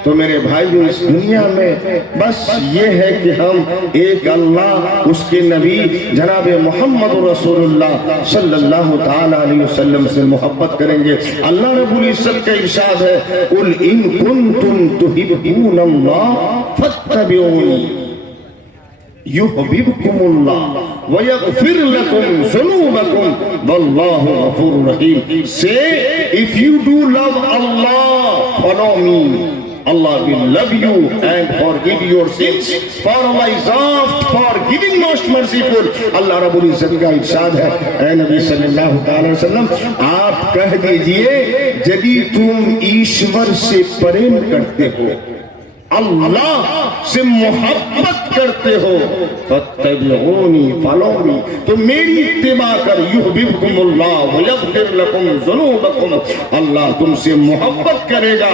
तो मेरे भाइयों, इस दुनिया में बस ये है कि हम एक अल्लाह, उसके नबी जनाब मोहम्मद रसूलुल्लाह सल्लल्लाहु ताला अलैहि वसल्लम से मोहब्बत करेंगे। अल्लाह रब्बुल इज्जत का इरशाद है, कुल इन कुंतुम तुहिब्बूनल्लाह फत्तबिऊनी युहब्बिबकुमुल्लाह व यगफिर लकुम ज़ुनूबकुम वल्लाहु गफूरुर रहीम। से if you do love Allah, follow me, Allah will love you and forgive your sins, for Allah is oft forgiving, most merciful। अल्लाह रब्बुल इज्जत का इरशाद है, ऐ नबी सल्लल्लाहु अलैहि वसल्लम, आप कह दीजिए, यदि तुम ईश्वर से प्रेम करते हो, अल्लाह से मोहब्बत करते हो, फत्तबिऊनी, फॉलो मी, तो मेरी इत्तिबा कर, युहब्बिबकुमुल्लाह व यगफिर लकुम ज़ुनूबकुम, अल्लाह तुमसे मोहब्बत करेगा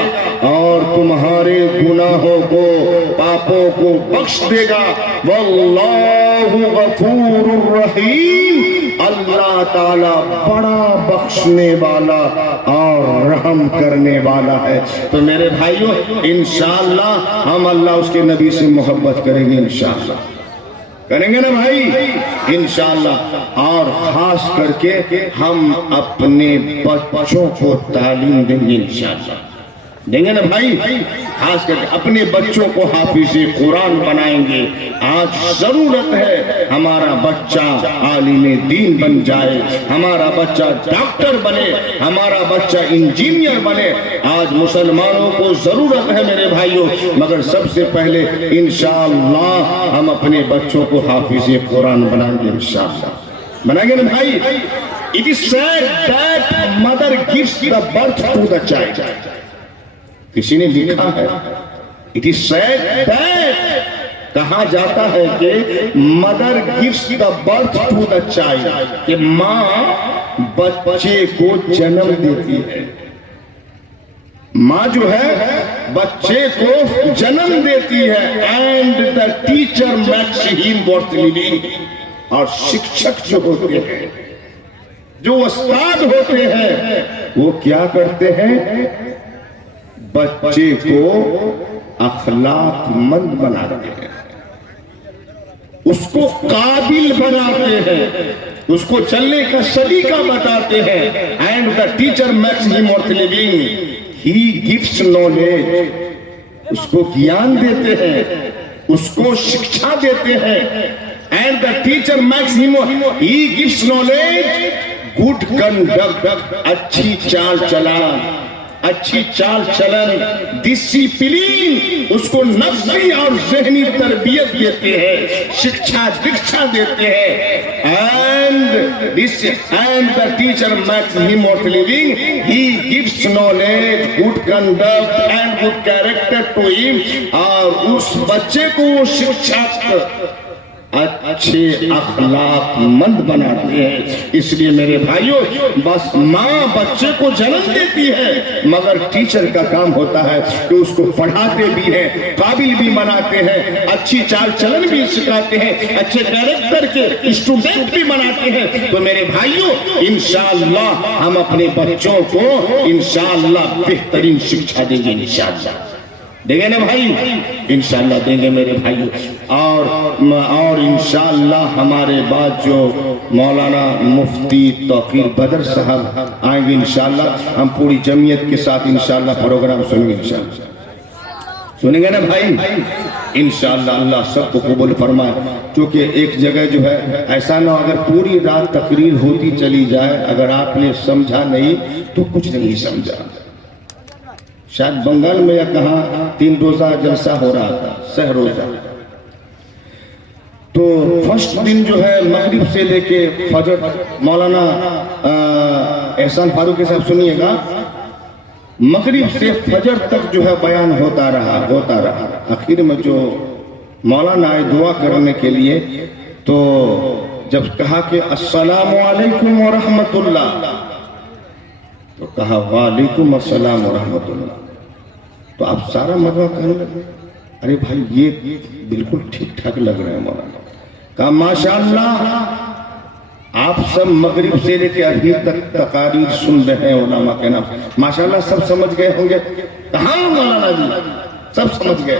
और तुम्हारे गुनाहों को, पापों को बख्श देगा। वल्लाहु गफूरुर रहीम, अल्लाह ताला बड़ा बख्शने वाला और रहम करने वाला है। तो मेरे भाइयों, इंशाअल्लाह हम अल्लाह उसके नबी से मोहब्बत करेंगे, इंशाअल्लाह करेंगे ना भाई, इंशाअल्लाह। और खास करके हम अपने बच्चों को तालीम देंगे, इंशाअल्लाह देंगे ना भाई, खास करके अपने बच्चों को हाफिज़े कुरान बनाएंगे। आज जरूरत है हमारा बच्चा आलिमे दीन बन जाए, हमारा बच्चा डॉक्टर बने, हमारा बच्चा इंजीनियर बने। आज मुसलमानों को जरूरत है मेरे भाइयों, मगर सबसे पहले इंशाअल्लाह हम अपने बच्चों को हाफिज़े कुरान बनाएंगे, इंशाअल्लाह बनाएंगे ना भाई। It is said that mother gives the birth to the child, किसी ने लिखा है, इट इज सेड दैट, कहा जाता है कि mother gives the birth to the child, कि माँ बच्चे को जन्म देती है, माँ जो है बच्चे को जन्म देती है। And the teacher makes him worth living, और शिक्षक जो होते हैं, जो उस्ताद होते हैं, वो क्या करते हैं, बच्चे को अखलाकमंद बनाते हैं। उसको काबिल बनाते हैं, उसको चलने का सलीका बताते हैं। And the teacher makes him worth living, he gives knowledge, उसको ज्ञान देते हैं, उसको शिक्षा देते हैं। And the teacher makes him, he gives knowledge, good conduct, अच्छी चाल चलन, अच्छी चाल चलन, डिसिप्लिन, उसको नफ्सी और ज़हनी तरबियत देते हैं, शिक्षा दीक्षा देते हैं। And the teacher makes him worth living, he gives knowledge, good conduct and good character to him, और उस बच्चे को वो शिक्षा अच्छे अखलाकमंद बनाते हैं। इसलिए मेरे भाइयों, बस माँ बच्चे को जन्म देती है, मगर टीचर का काम होता है कि उसको पढ़ाते भी हैं, काबिल भी बनाते हैं, अच्छी चाल चलन भी सिखाते हैं, अच्छे कैरेक्टर के स्टूडेंट भी बनाते हैं। तो मेरे भाइयों, इंशाअल्लाह हम अपने बच्चों को इंशाअल्लाह बेहतरीन शिक्षा देंगे, इंशाअल्लाह देंगे ना भाई, इंशाअल्लाह देंगे मेरे भाइयों। और इंशाअल्लाह हमारे बाद जो मौलाना मुफ्ती तौकीर बदर साहब आएंगे, इंशाअल्लाह हम पूरी जमीयत के साथ इंशाअल्लाह प्रोग्राम सुनेंगे, इंशाअल्लाह सुनेंगे ना भाई, इंशाअल्लाह। अल्लाह सबको कबूल फरमाए। क्योंकि एक जगह जो है ऐसा ना, अगर पूरी रात तकरीर होती चली जाए, अगर आपने समझा नहीं तो कुछ नहीं समझा। शायद बंगाल में या कहाँ 3 रोजा जलसा हो रहा था, सह रोजा। तो फर्स्ट दिन जो है मगरिब से लेके फजर, मौलाना एहसान फारूकी साहब सुनिएगा, मगरिब से फजर तक जो है बयान होता रहा। आखिर में जो मौलाना आए दुआ करने के लिए, तो जब कहा कि अस्सलामु अलैकुम व रहमतुल्लाह, तो कहा वालेकुम अस्सलाम व रहमतुल्लाह। तो आप सारा मजमा कहने लगे, अरे भाई ये बिल्कुल ठीक ठाक लग रहे हैं मौलाना। कहा माशाअल्लाह, आप सब मगरिब से लेके अभी तक तकारीर सुन रहे हैं उलमा के नाम, माशाअल्लाह सब समझ गए होंगे। कहाँ मौलाना जी सब समझ गए?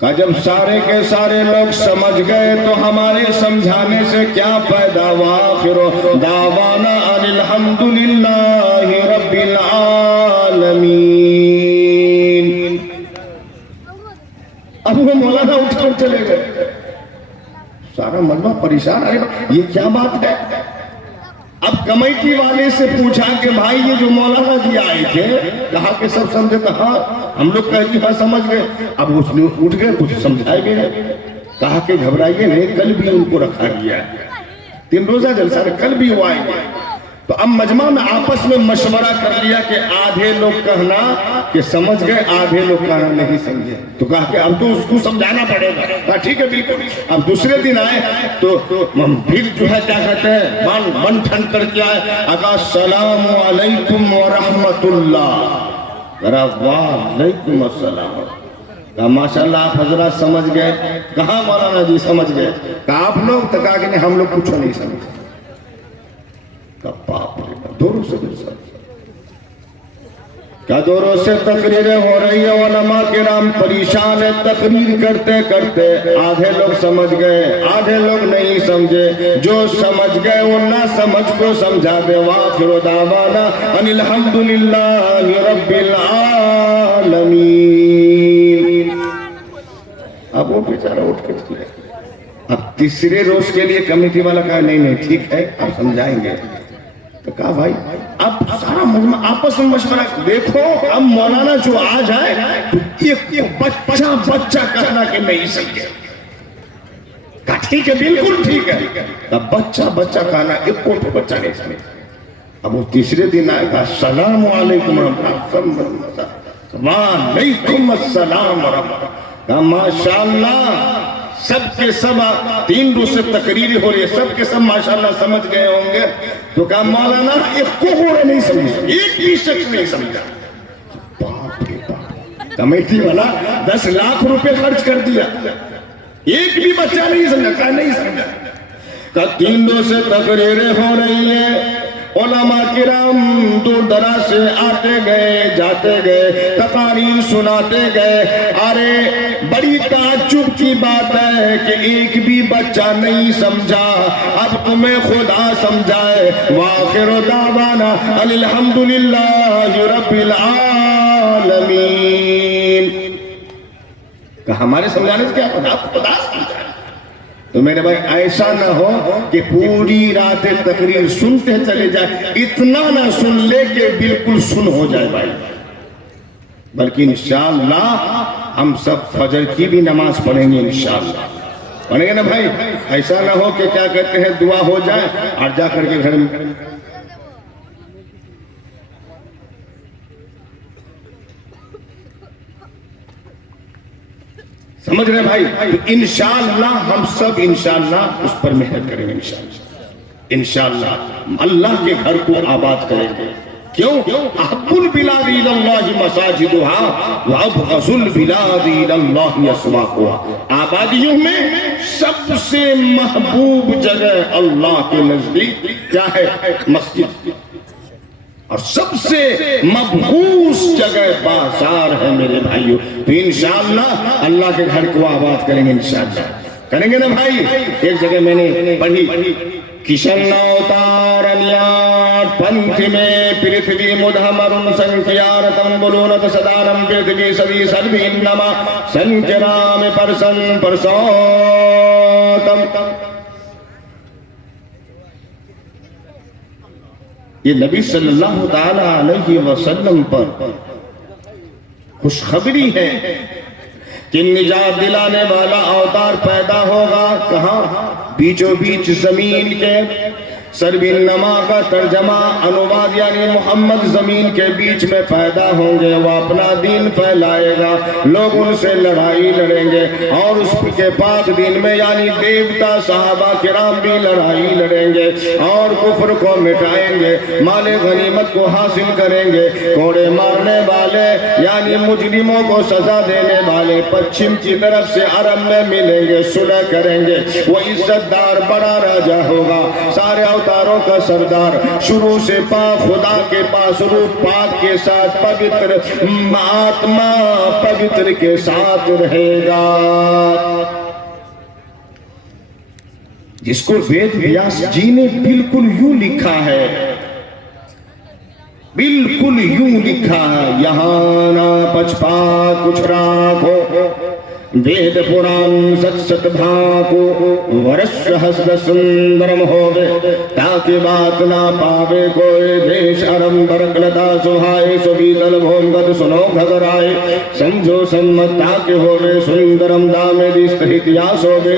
कहा जब सारे के सारे लोग समझ गए तो हमारे समझाने से क्या फायदा हुआ। फिर दावाना अल्हम्दुलिल्लाहि रब्बिल आलमीन। अब वो मौलाना उठकर चले गए, सारा मजमा परेशान। अरे ये क्या बात है? अब कमेटी वाले से पूछा कि भाई ये जो मौलाना जी आए थे, कहा कि सब समझे? कहा हम लोग कह हाँ समझ गए। अब उसने उठ गए, कुछ समझाए भी नहीं। कहा कि घबराइए नहीं, कल भी उनको रखा गया है, 3 रोजा जलसा, कल भी वो आएंगे। तो अब मजमा में आपस में मशवरा कर लिया कि आधे लोग कहना कि समझ गए, आधे लोग कहना नहीं समझे। तो कहा कि अब तो उसको समझाना पड़ेगा। कहा ठीक है बिल्कुल। अब दूसरे दिन आए तो फिर जो है क्या कहते हैं, मन ठन करके आए, अस्सलामु अलैकुम व रहमतुल्लाह। वालेकुम अस्सलाम। कहा माशाअल्लाह आप हजरत समझ गए। कहा मौलाना जी समझ गए? कहा आप लोग? तो कहा कि नहीं हम लोग कुछ नहीं समझे। बाप रे, दूरों से क्या दूरों से तकरीरें हो रही है, उलमा किराम परेशान है। तकरीर करते करते आधे लोग समझ गए, आधे लोग नहीं समझे। जो समझ गए वो ना समझ को समझा दे। वाखिर दावाना अनिल हम्दुलिल्लाहि रब्बिल आलमीन। अब वो बेचारा उठ के चले। अब तीसरे रोज के लिए कमेटी वाला कहा नहीं ठीक है आप समझाएंगे। तो कहा भाई अब सारा मजमा आपस में मशवरा, देखो अब मौलाना जो आ जाए तो एक बच्चा कहना कि नहीं समझे। कहा ठीक है बिल्कुल ठीक है। तब बच्चा कहना, एक को बच्चा नहीं समझे। अब वो तीसरे दिन आएगा, अस्सलामु अलैकुम वालेकुम अस्सलाम। कहा माशाअल्लाह सबके सब 3 रोज से तकरीर हो रही है, सबके सब माशाअल्लाह समझ गए होंगे। तो कहा मौलाना एक को नहीं समझा, एक भी शख्स नहीं समझा। बाप रे बाप, कमेटी वाला 10 लाख रुपए खर्च कर दिया, एक भी बच्चा नहीं समझा। कहा नहीं समझा। कहा 3 रोज से तकरीरें हो रही है, उलमा किराम दूर दराज से आते गए जाते गए, तकारीर सुनाते गए। अरे बड़ी ताज्जुब की बात है कि एक भी बच्चा नहीं समझा, अब तुम्हें खुदा समझाए। वाखिर दावाना अल्हम्दुलिल्लाहि रब्बिल आलमीन। हमारे समझाने से क्या खुदा समझाए। तो मेरे भाई ऐसा ना हो कि पूरी रात तकरीर सुनते चले जाए, इतना ना सुन ले कि बिल्कुल सुन हो जाए भाई। बल्कि इंशाअल्लाह हम सब फजर की भी नमाज पढ़ेंगे, इंशाअल्लाह पढ़ेंगे ना भाई। ऐसा ना हो कि क्या कहते हैं दुआ हो जाए और जा करके घर में समझ रहे भाई। तो इंशाअल्लाह हम सब इंशाअल्लाह उस पर मेहनत करेंगे, इंशाअल्लाह अल्लाह के घर को आबाद करेंगे। क्यों? अहब्बुल बिलादी इलल्लाहि मसाजिदुहा व अबग़ज़ुल बिलादी इलल्लाहि अस्वाक़ुहा। आबादियों में सबसे महबूब जगह अल्लाह के नजदीक क्या है? मस्जिद। और सबसे मबूस जगह बाजार है मेरे भाइयों। तो इंशाअल्लाह अल्लाह के घर को आबाद करेंगे, इंशाअल्लाह करेंगे ना भाई। एक जगह मैंने पढ़ी, किशन अवतारण्यात पंथी में पृथ्वी मुधमरुन संख्यारतम बुलूनत सदारम पृथ्वी सदी सर्वीन्नमा संचराम परसन परसोतम। ये नबी सल्लल्लाहु ताला अलैहि वसल्लम पर खुशखबरी है कि निजात दिलाने वाला अवतार पैदा होगा। कहाँ? बीचों बीच जमीन के। सरबिन्नमा का तर्जमा अनुवाद यानी मोहम्मद जमीन के बीच में पैदा होंगे, वो अपना दीन फैलाएगा, लोग उनसे लड़ाई लड़ेंगे और उसके पाक दीन में यानी देवता सहाबा किराम भी लड़ाई लड़ेंगे और कुफ्र को मिटाएंगे, माले गनीमत को हासिल करेंगे। कोड़े मारने वाले यानी मुजरिमों को सजा देने वाले पश्चिम की तरफ से अरब में मिलेंगे, सुलह करेंगे। वो इज्जतदार बड़ा राजा होगा, सारे अवतारों का सरदार। शुरू से पाक खुदा के पास रूप पाक के साथ पवित्र आत्मा पवित्र के साथ रहेगा। जिसको वेद व्यास जी ने बिल्कुल यूं लिखा है, बिल्कुल यूं लिखा है, यहाँ ना पछपा कुछ राखो, वेद पुराण सत सत भाको, वर्ष हस्त सुंदरम होवे, ताकि बात ना पावे कोई। देश अरंबर क्लता सुहाए, सुबीतल भोमगत सुनो घबराए, समझो सम्मत ताकि होवे, सुंदरम दामे इतिहास होवे।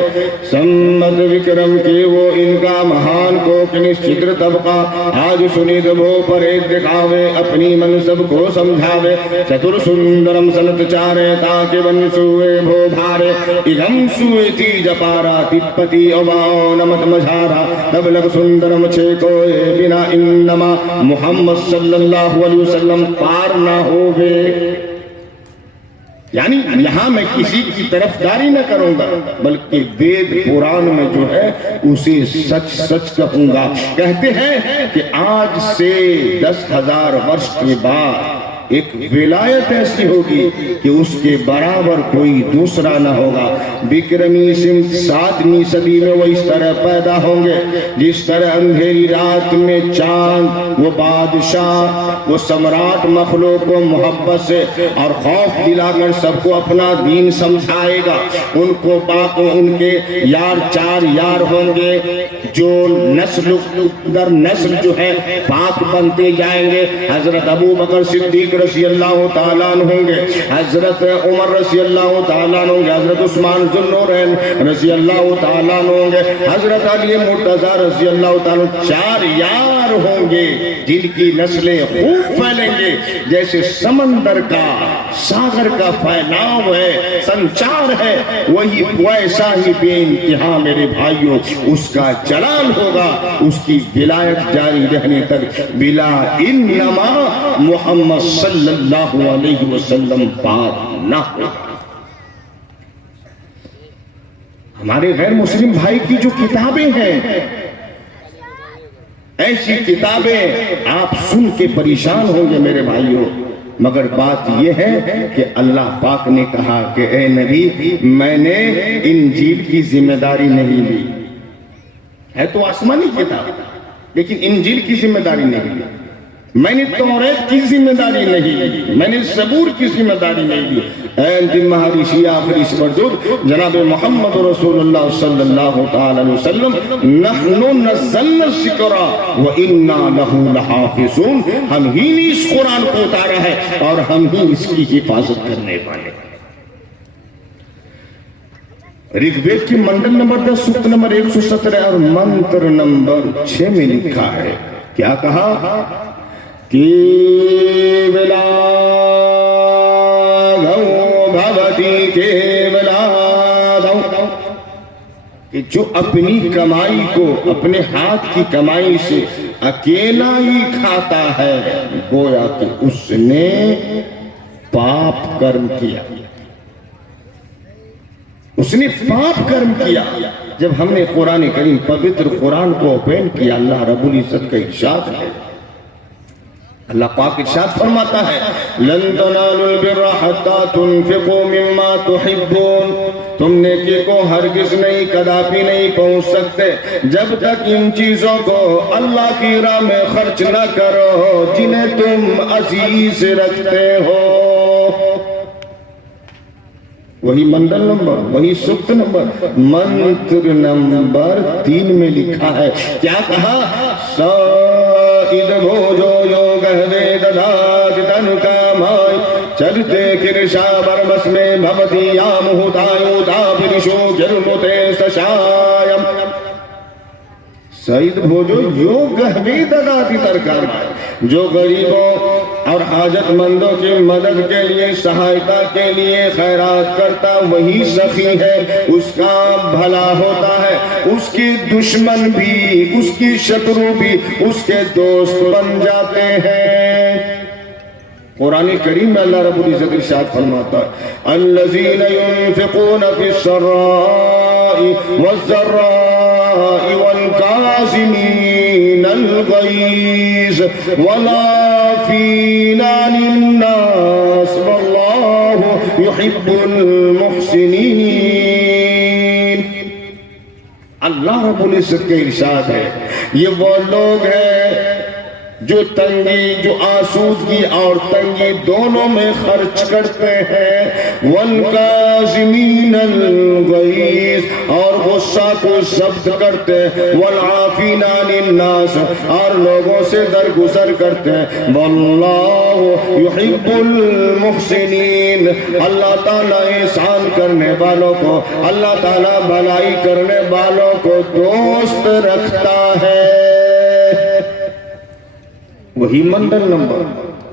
सम्मत विक्रम के वो इनका महान को निश्चित तबका, आज सुनित वो परे दिखावे, अपनी मन सबको समझावे। चतुर सुंदरम सनत चारे, ताकि वंशुए भो भारे, इगम सुए थी जपारा, तिप्पति अवाओ नमत मझारा, तब लग सुंदरम छे कोए, बिना इन्नमा मुहम्मद सल्लल्लाहु अलैहि वसल्लम पार ना होवे। यानी यहाँ मैं किसी की तरफदारी न करूंगा, बल्कि वेद पुराण में जो है उसे सच सच कहूंगा। कहते हैं कि आज से 10,000 वर्ष के बाद एक विलायत ऐसी होगी कि उसके बराबर कोई दूसरा न होगा। विक्रमी सिंह 7वीं सदी में वो इस तरह पैदा होंगे, जिस तरह अंधेरी रात में चांद वो बादशाह वो सम्राट मखलूक को मोहब्बत से और खौफ दिलाकर सबको अपना दीन समझाएगा। उनको पाक उनके यार 4 यार होंगे जो नस्ल दर नस्ल जो है पाक बनते जाएंगे। हजरत अबू बकर सिद्दीक रज़ी अल्लाह ताला अन्हु होंगे, हजरत उमर रज़ी अल्लाह ताला अन्हु होंगे, हजरत उस्मान ज़ुन्नूरैन रज़ी अल्लाह ताला अन्हु होंगे, हजरत अली मुर्तज़ा रज़ी अल्लाह ताला। 4 यार होंगे जिनकी नस्लें खूब फैलेंगे, जैसे समंदर का सागर का फैलाव है, संचार है, वही वैसा ही बेइंतहा मेरे भाइयों उसका जलाल होगा, उसकी विलायत जारी रहने तक। बिला इन्नमा मुहम्मद सल्लल्लाहु अलैहि वसल्लम पार ना हो। हमारे गैर मुस्लिम भाई की जो किताबें हैं ऐसी किताबें आप सुन के परेशान होंगे मेरे भाइयों, मगर बात यह है कि अल्लाह पाक ने कहा कि ए नबी, मैंने इंजील की जिम्मेदारी नहीं ली। है तो आसमानी किताब, लेकिन इंजील की जिम्मेदारी नहीं ली। मैंने तौरात की जिम्मेदारी नहीं ली, मैंने ज़बूर की जिम्मेदारी नहीं ली। अंतिम महर्षि आखिरी मरदूद जनाब मोहम्मद रसूलुल्लाह सल्लल्लाहु तआला अलैहि वसल्लम, नहनु नज़्ज़लना ज़िक्रा व इन्ना लहू लहाफ़िज़ून, हम ही ने इस कुरान को उतारा है और हम ही इसकी हिफाजत करने वाले। ऋग्वेद की मंडल नंबर 10 सूक्त नंबर 117 और मंत्र नंबर 6 में लिखा है, क्या कहा? केवलाघौ भवति केवलाघौ, कि जो अपनी कमाई को, अपने हाथ की कमाई से अकेला ही खाता है, गोया कि उसने पाप कर्म किया, उसने पाप कर्म किया। जब हमने कुरान करीम पवित्र कुरान को ओपन किया, अल्लाह रब्बुल इज्जत का इरशाद है, अल्लाह पाक इरशाद फरमाता है, लन तनालुल बिर्रा हत्ता तुनफिकू मिम्मा तुहिब्बून, तुम नेकी को हरगिज नहीं, कदापि नहीं पहुंच सकते जब तक इन चीजों को अल्लाह की राह में खर्च न करो जिन्हें तुम अजीज रखते हो। वही मंडल नंबर, वही सूक्त नंबर, मंत्र नंबर 3 में लिखा है, क्या कहा? साइद भोजो योग वेदनाज तनु कामाय चलते किरशा बरमस में भवति यामुहुतायुता विरिशो गिरमुते सशायम। सईद भोजो योग वेदनाति तरकार, जो गरीबों और हाजतमंदों की मदद के लिए, सहायता के लिए खैरात करता वही सखी है, उसका भला होता है, उसके दुश्मन भी, उसकी शत्रु भी उसके दोस्त बन जाते हैं। कुरान करीम में अल्लाह रब्बुल इज्जत इरशाद फरमाता है, अल्लज़ीना युनफ़िक़ूना फ़िस्सर्राई वज़्ज़र्राई वल्काज़िमीनल ग़ैज़ वलाफ़ीना लिन्नास वल्लाहु युहिब्बुल मुहसिनीन। अल्लाह रब्बुल इज्जत का इरशाद है, ये वो लोग हैं जो तंगी, जो आसूदगी और तंगी दोनों में खर्च करते हैं। वल्काज़िमीनल ग़ैज़, और गुस्सा को जब्त करते हैं। वल्आफ़ीना अनिन्नास, और लोगों से दरगुजर करते हैं। वल्लाहु युहिब्बुल मुहसिनीन, अल्लाह ताला एहसान करने वालों को, अल्लाह ताला भलाई करने वालों को दोस्त रखता है। वही मंडल नंबर,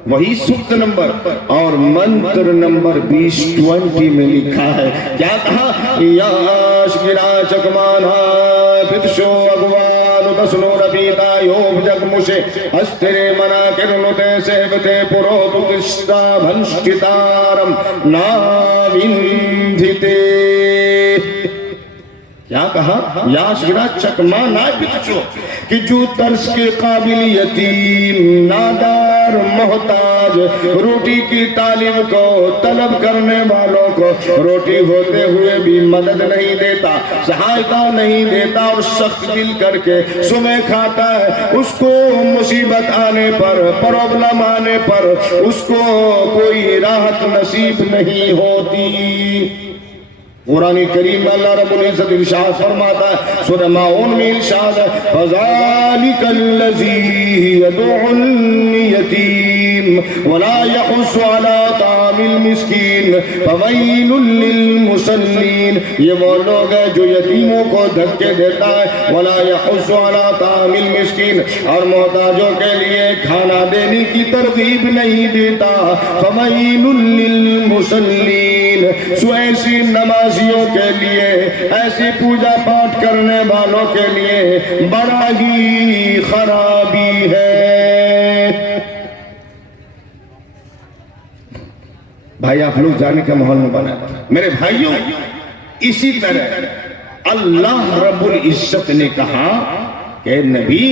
वही सूक्त नंबर और मंत्र नंबर 20 में लिखा है, क्या कहा? याश गिरा चकमाना फितशो अगवान तसनो रबीता योब जगमुशे अस्तिरे मना किरनुते सेवते पुरोतुतिष्टा भंष्टितारम नाविंधिते। क्या कहा? याशिरा चकमा ना बिचो, कि जो तर्स के काबिल यतीम, नादार, मोहताज, रोटी की तालीम को तलब करने वालों को रोटी होते हुए भी मदद नहीं देता, सहायता नहीं देता और सख्त दिल करके सुबह खाता है, उसको मुसीबत आने पर, प्रॉब्लम आने पर उसको कोई राहत नसीब नहीं होती। कुरान करीम में अल्लाह रब्बुल इज्जत इरशाद फरमाता है, सूरह माऊन में इरशाद है, फ़ज़ालिकल्लज़ी यदउल यतीम वला यहुस्सु अला तामिल मिस्कीन फ़वैलुल लिलमुसल्लीन। ये वो लोग हैं जो यतीमों को धक्के देता है, वला यहुस्सु अला तामिल मिस्कीन, और मोहताजों के लिए खाना देने की तरगीब नहीं देता। फ़वैलुल लिलमुसल्लीन, सो ऐसी नमाजियों के लिए, ऐसी पूजा पाठ करने वालों के लिए बड़ा ही खराबी है। भाई आप लोग जाने का माहौल में बना। मेरे भाइयों, इसी तरह अल्लाह रब्बुल इज्जत ने कहा कि नबी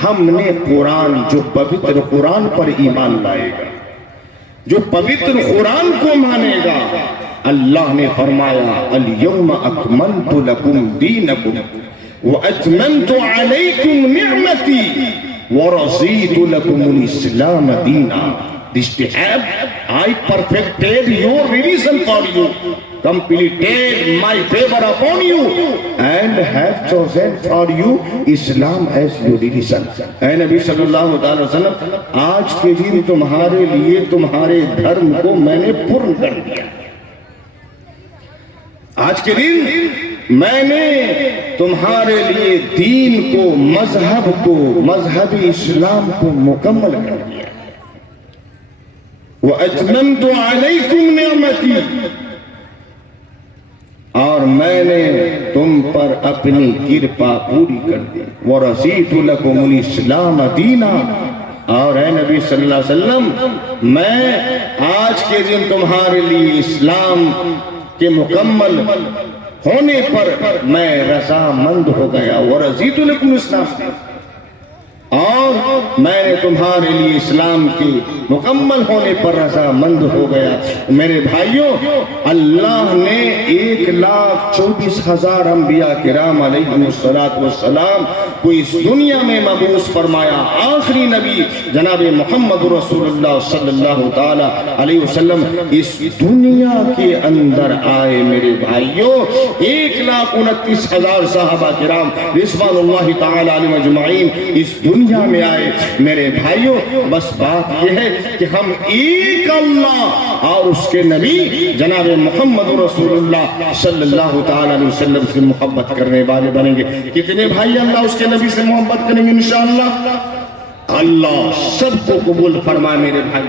हमने कुरान, जो पवित्र कुरान पर ईमान लाएगा, जो पवित्र कुरान को मानेगा, अल्लाह ने फरमाया अल यौमा अकमलतु लकुम दीनकुम व अतममतु अलैकुम निअमती व रज़ीतु लकुमुल इस्लाम दीना। This have I perfected your religion for you, completed my favor upon you, and have chosen for you Islam as your religion। ऐ नबी सल्लल्लाहु अलैहि वसल्लम, आज के दिन तुम्हारे लिए तुम्हारे धर्म को मैंने पूर्ण कर दिया। आज के दिन मैंने तुम्हारे लिए दीन को, मजहब को, मजहब इस्लाम को मुकम्मल कर दिया। वो अतममतु अलैकुम निअमती, और मैंने तुम पर अपनी कृपा पूरी कर दी। वो रज़ीतु लकुमुल इस्लाम दीना, और है नबी सल्लल्लाहु अलैहि वसल्लम, मैं आज के दिन तुम्हारे लिए इस्लाम के मुकम्मल होने पर मैं रज़ामंद हो गया। वो रज़ीतु लकुमुल इस्लाम, और मैंने तुम्हारे लिए इस्लाम के मुकम्मल होने पर रज़ामंद हो गया। मेरे भाइयों, अल्लाह ने 1,24,000 अंबिया किराम अलैहिमुस्सलातु वस्सलाम को इस दुनिया में मबूस फरमाया। आखिरी नबी जनाब मोहम्मद रसूलुल्लाह सल्लल्लाहु ताला अलैहि वसल्लम इस दुनिया के अंदर आए। मेरे भाइयों, 1,29,000 सहाबा किराम रिज़वानुल्लाहि ताला अलैहिम अजमाइन इस दुनिया में आए। मेरे भाइयों, बस बात यह है कि हम एक अल्लाह और उसके नबी जनाब मोहम्मद रसूलुल्लाह सल्लल्लाहु ताला अलैहि वसल्लम से मोहब्बत करने वाले बनेंगे। कितने भाई अल्लाह उसके नबी से मोहब्बत करेंगे इंशाअल्लाह? अल्लाह सबको कबूल फरमाए। मेरे भाई,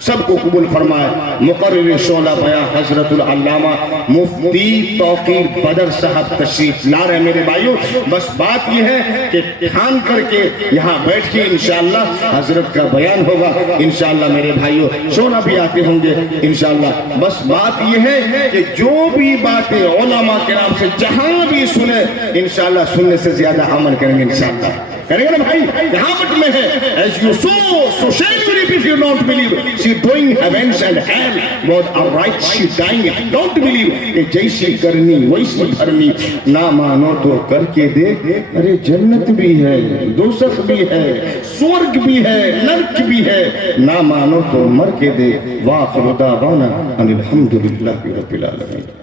सबको कबूल फरमाए। मुकर्रिर शोला बया हजरतुल अल्लामा मुफ्ती तौकीर बदर साहब तशरीफ ला रहे। मेरे भाइयों, बस बात यह है कि ध्यान करके यहाँ बैठ के इंशाअल्लाह हजरत का बयान होगा इंशाअल्लाह। मेरे भाइयों, शोला भी आते होंगे इंशाअल्लाह। बस बात यह है कि जो भी बातें उलमा के नाम से जहां भी सुने इंशाअल्लाह, सुनने से ज्यादा अमल करेंगे इंशाअल्लाह। करेंगे ना भाई? यहाँ बट में है as you sow, so shall you reap if you don't believe। She doing heavens and hell, both are right, she dying it, don't believe। कि जैसी करनी वैसी भरनी, ना मानो तो करके देख। अरे जन्नत भी है, दोज़ख भी है, स्वर्ग भी है, नरक भी है, ना मानो तो मर के दे। वाखिर दावाना अनिल हम्दुलिल्लाहि रब्बिल आलमीन।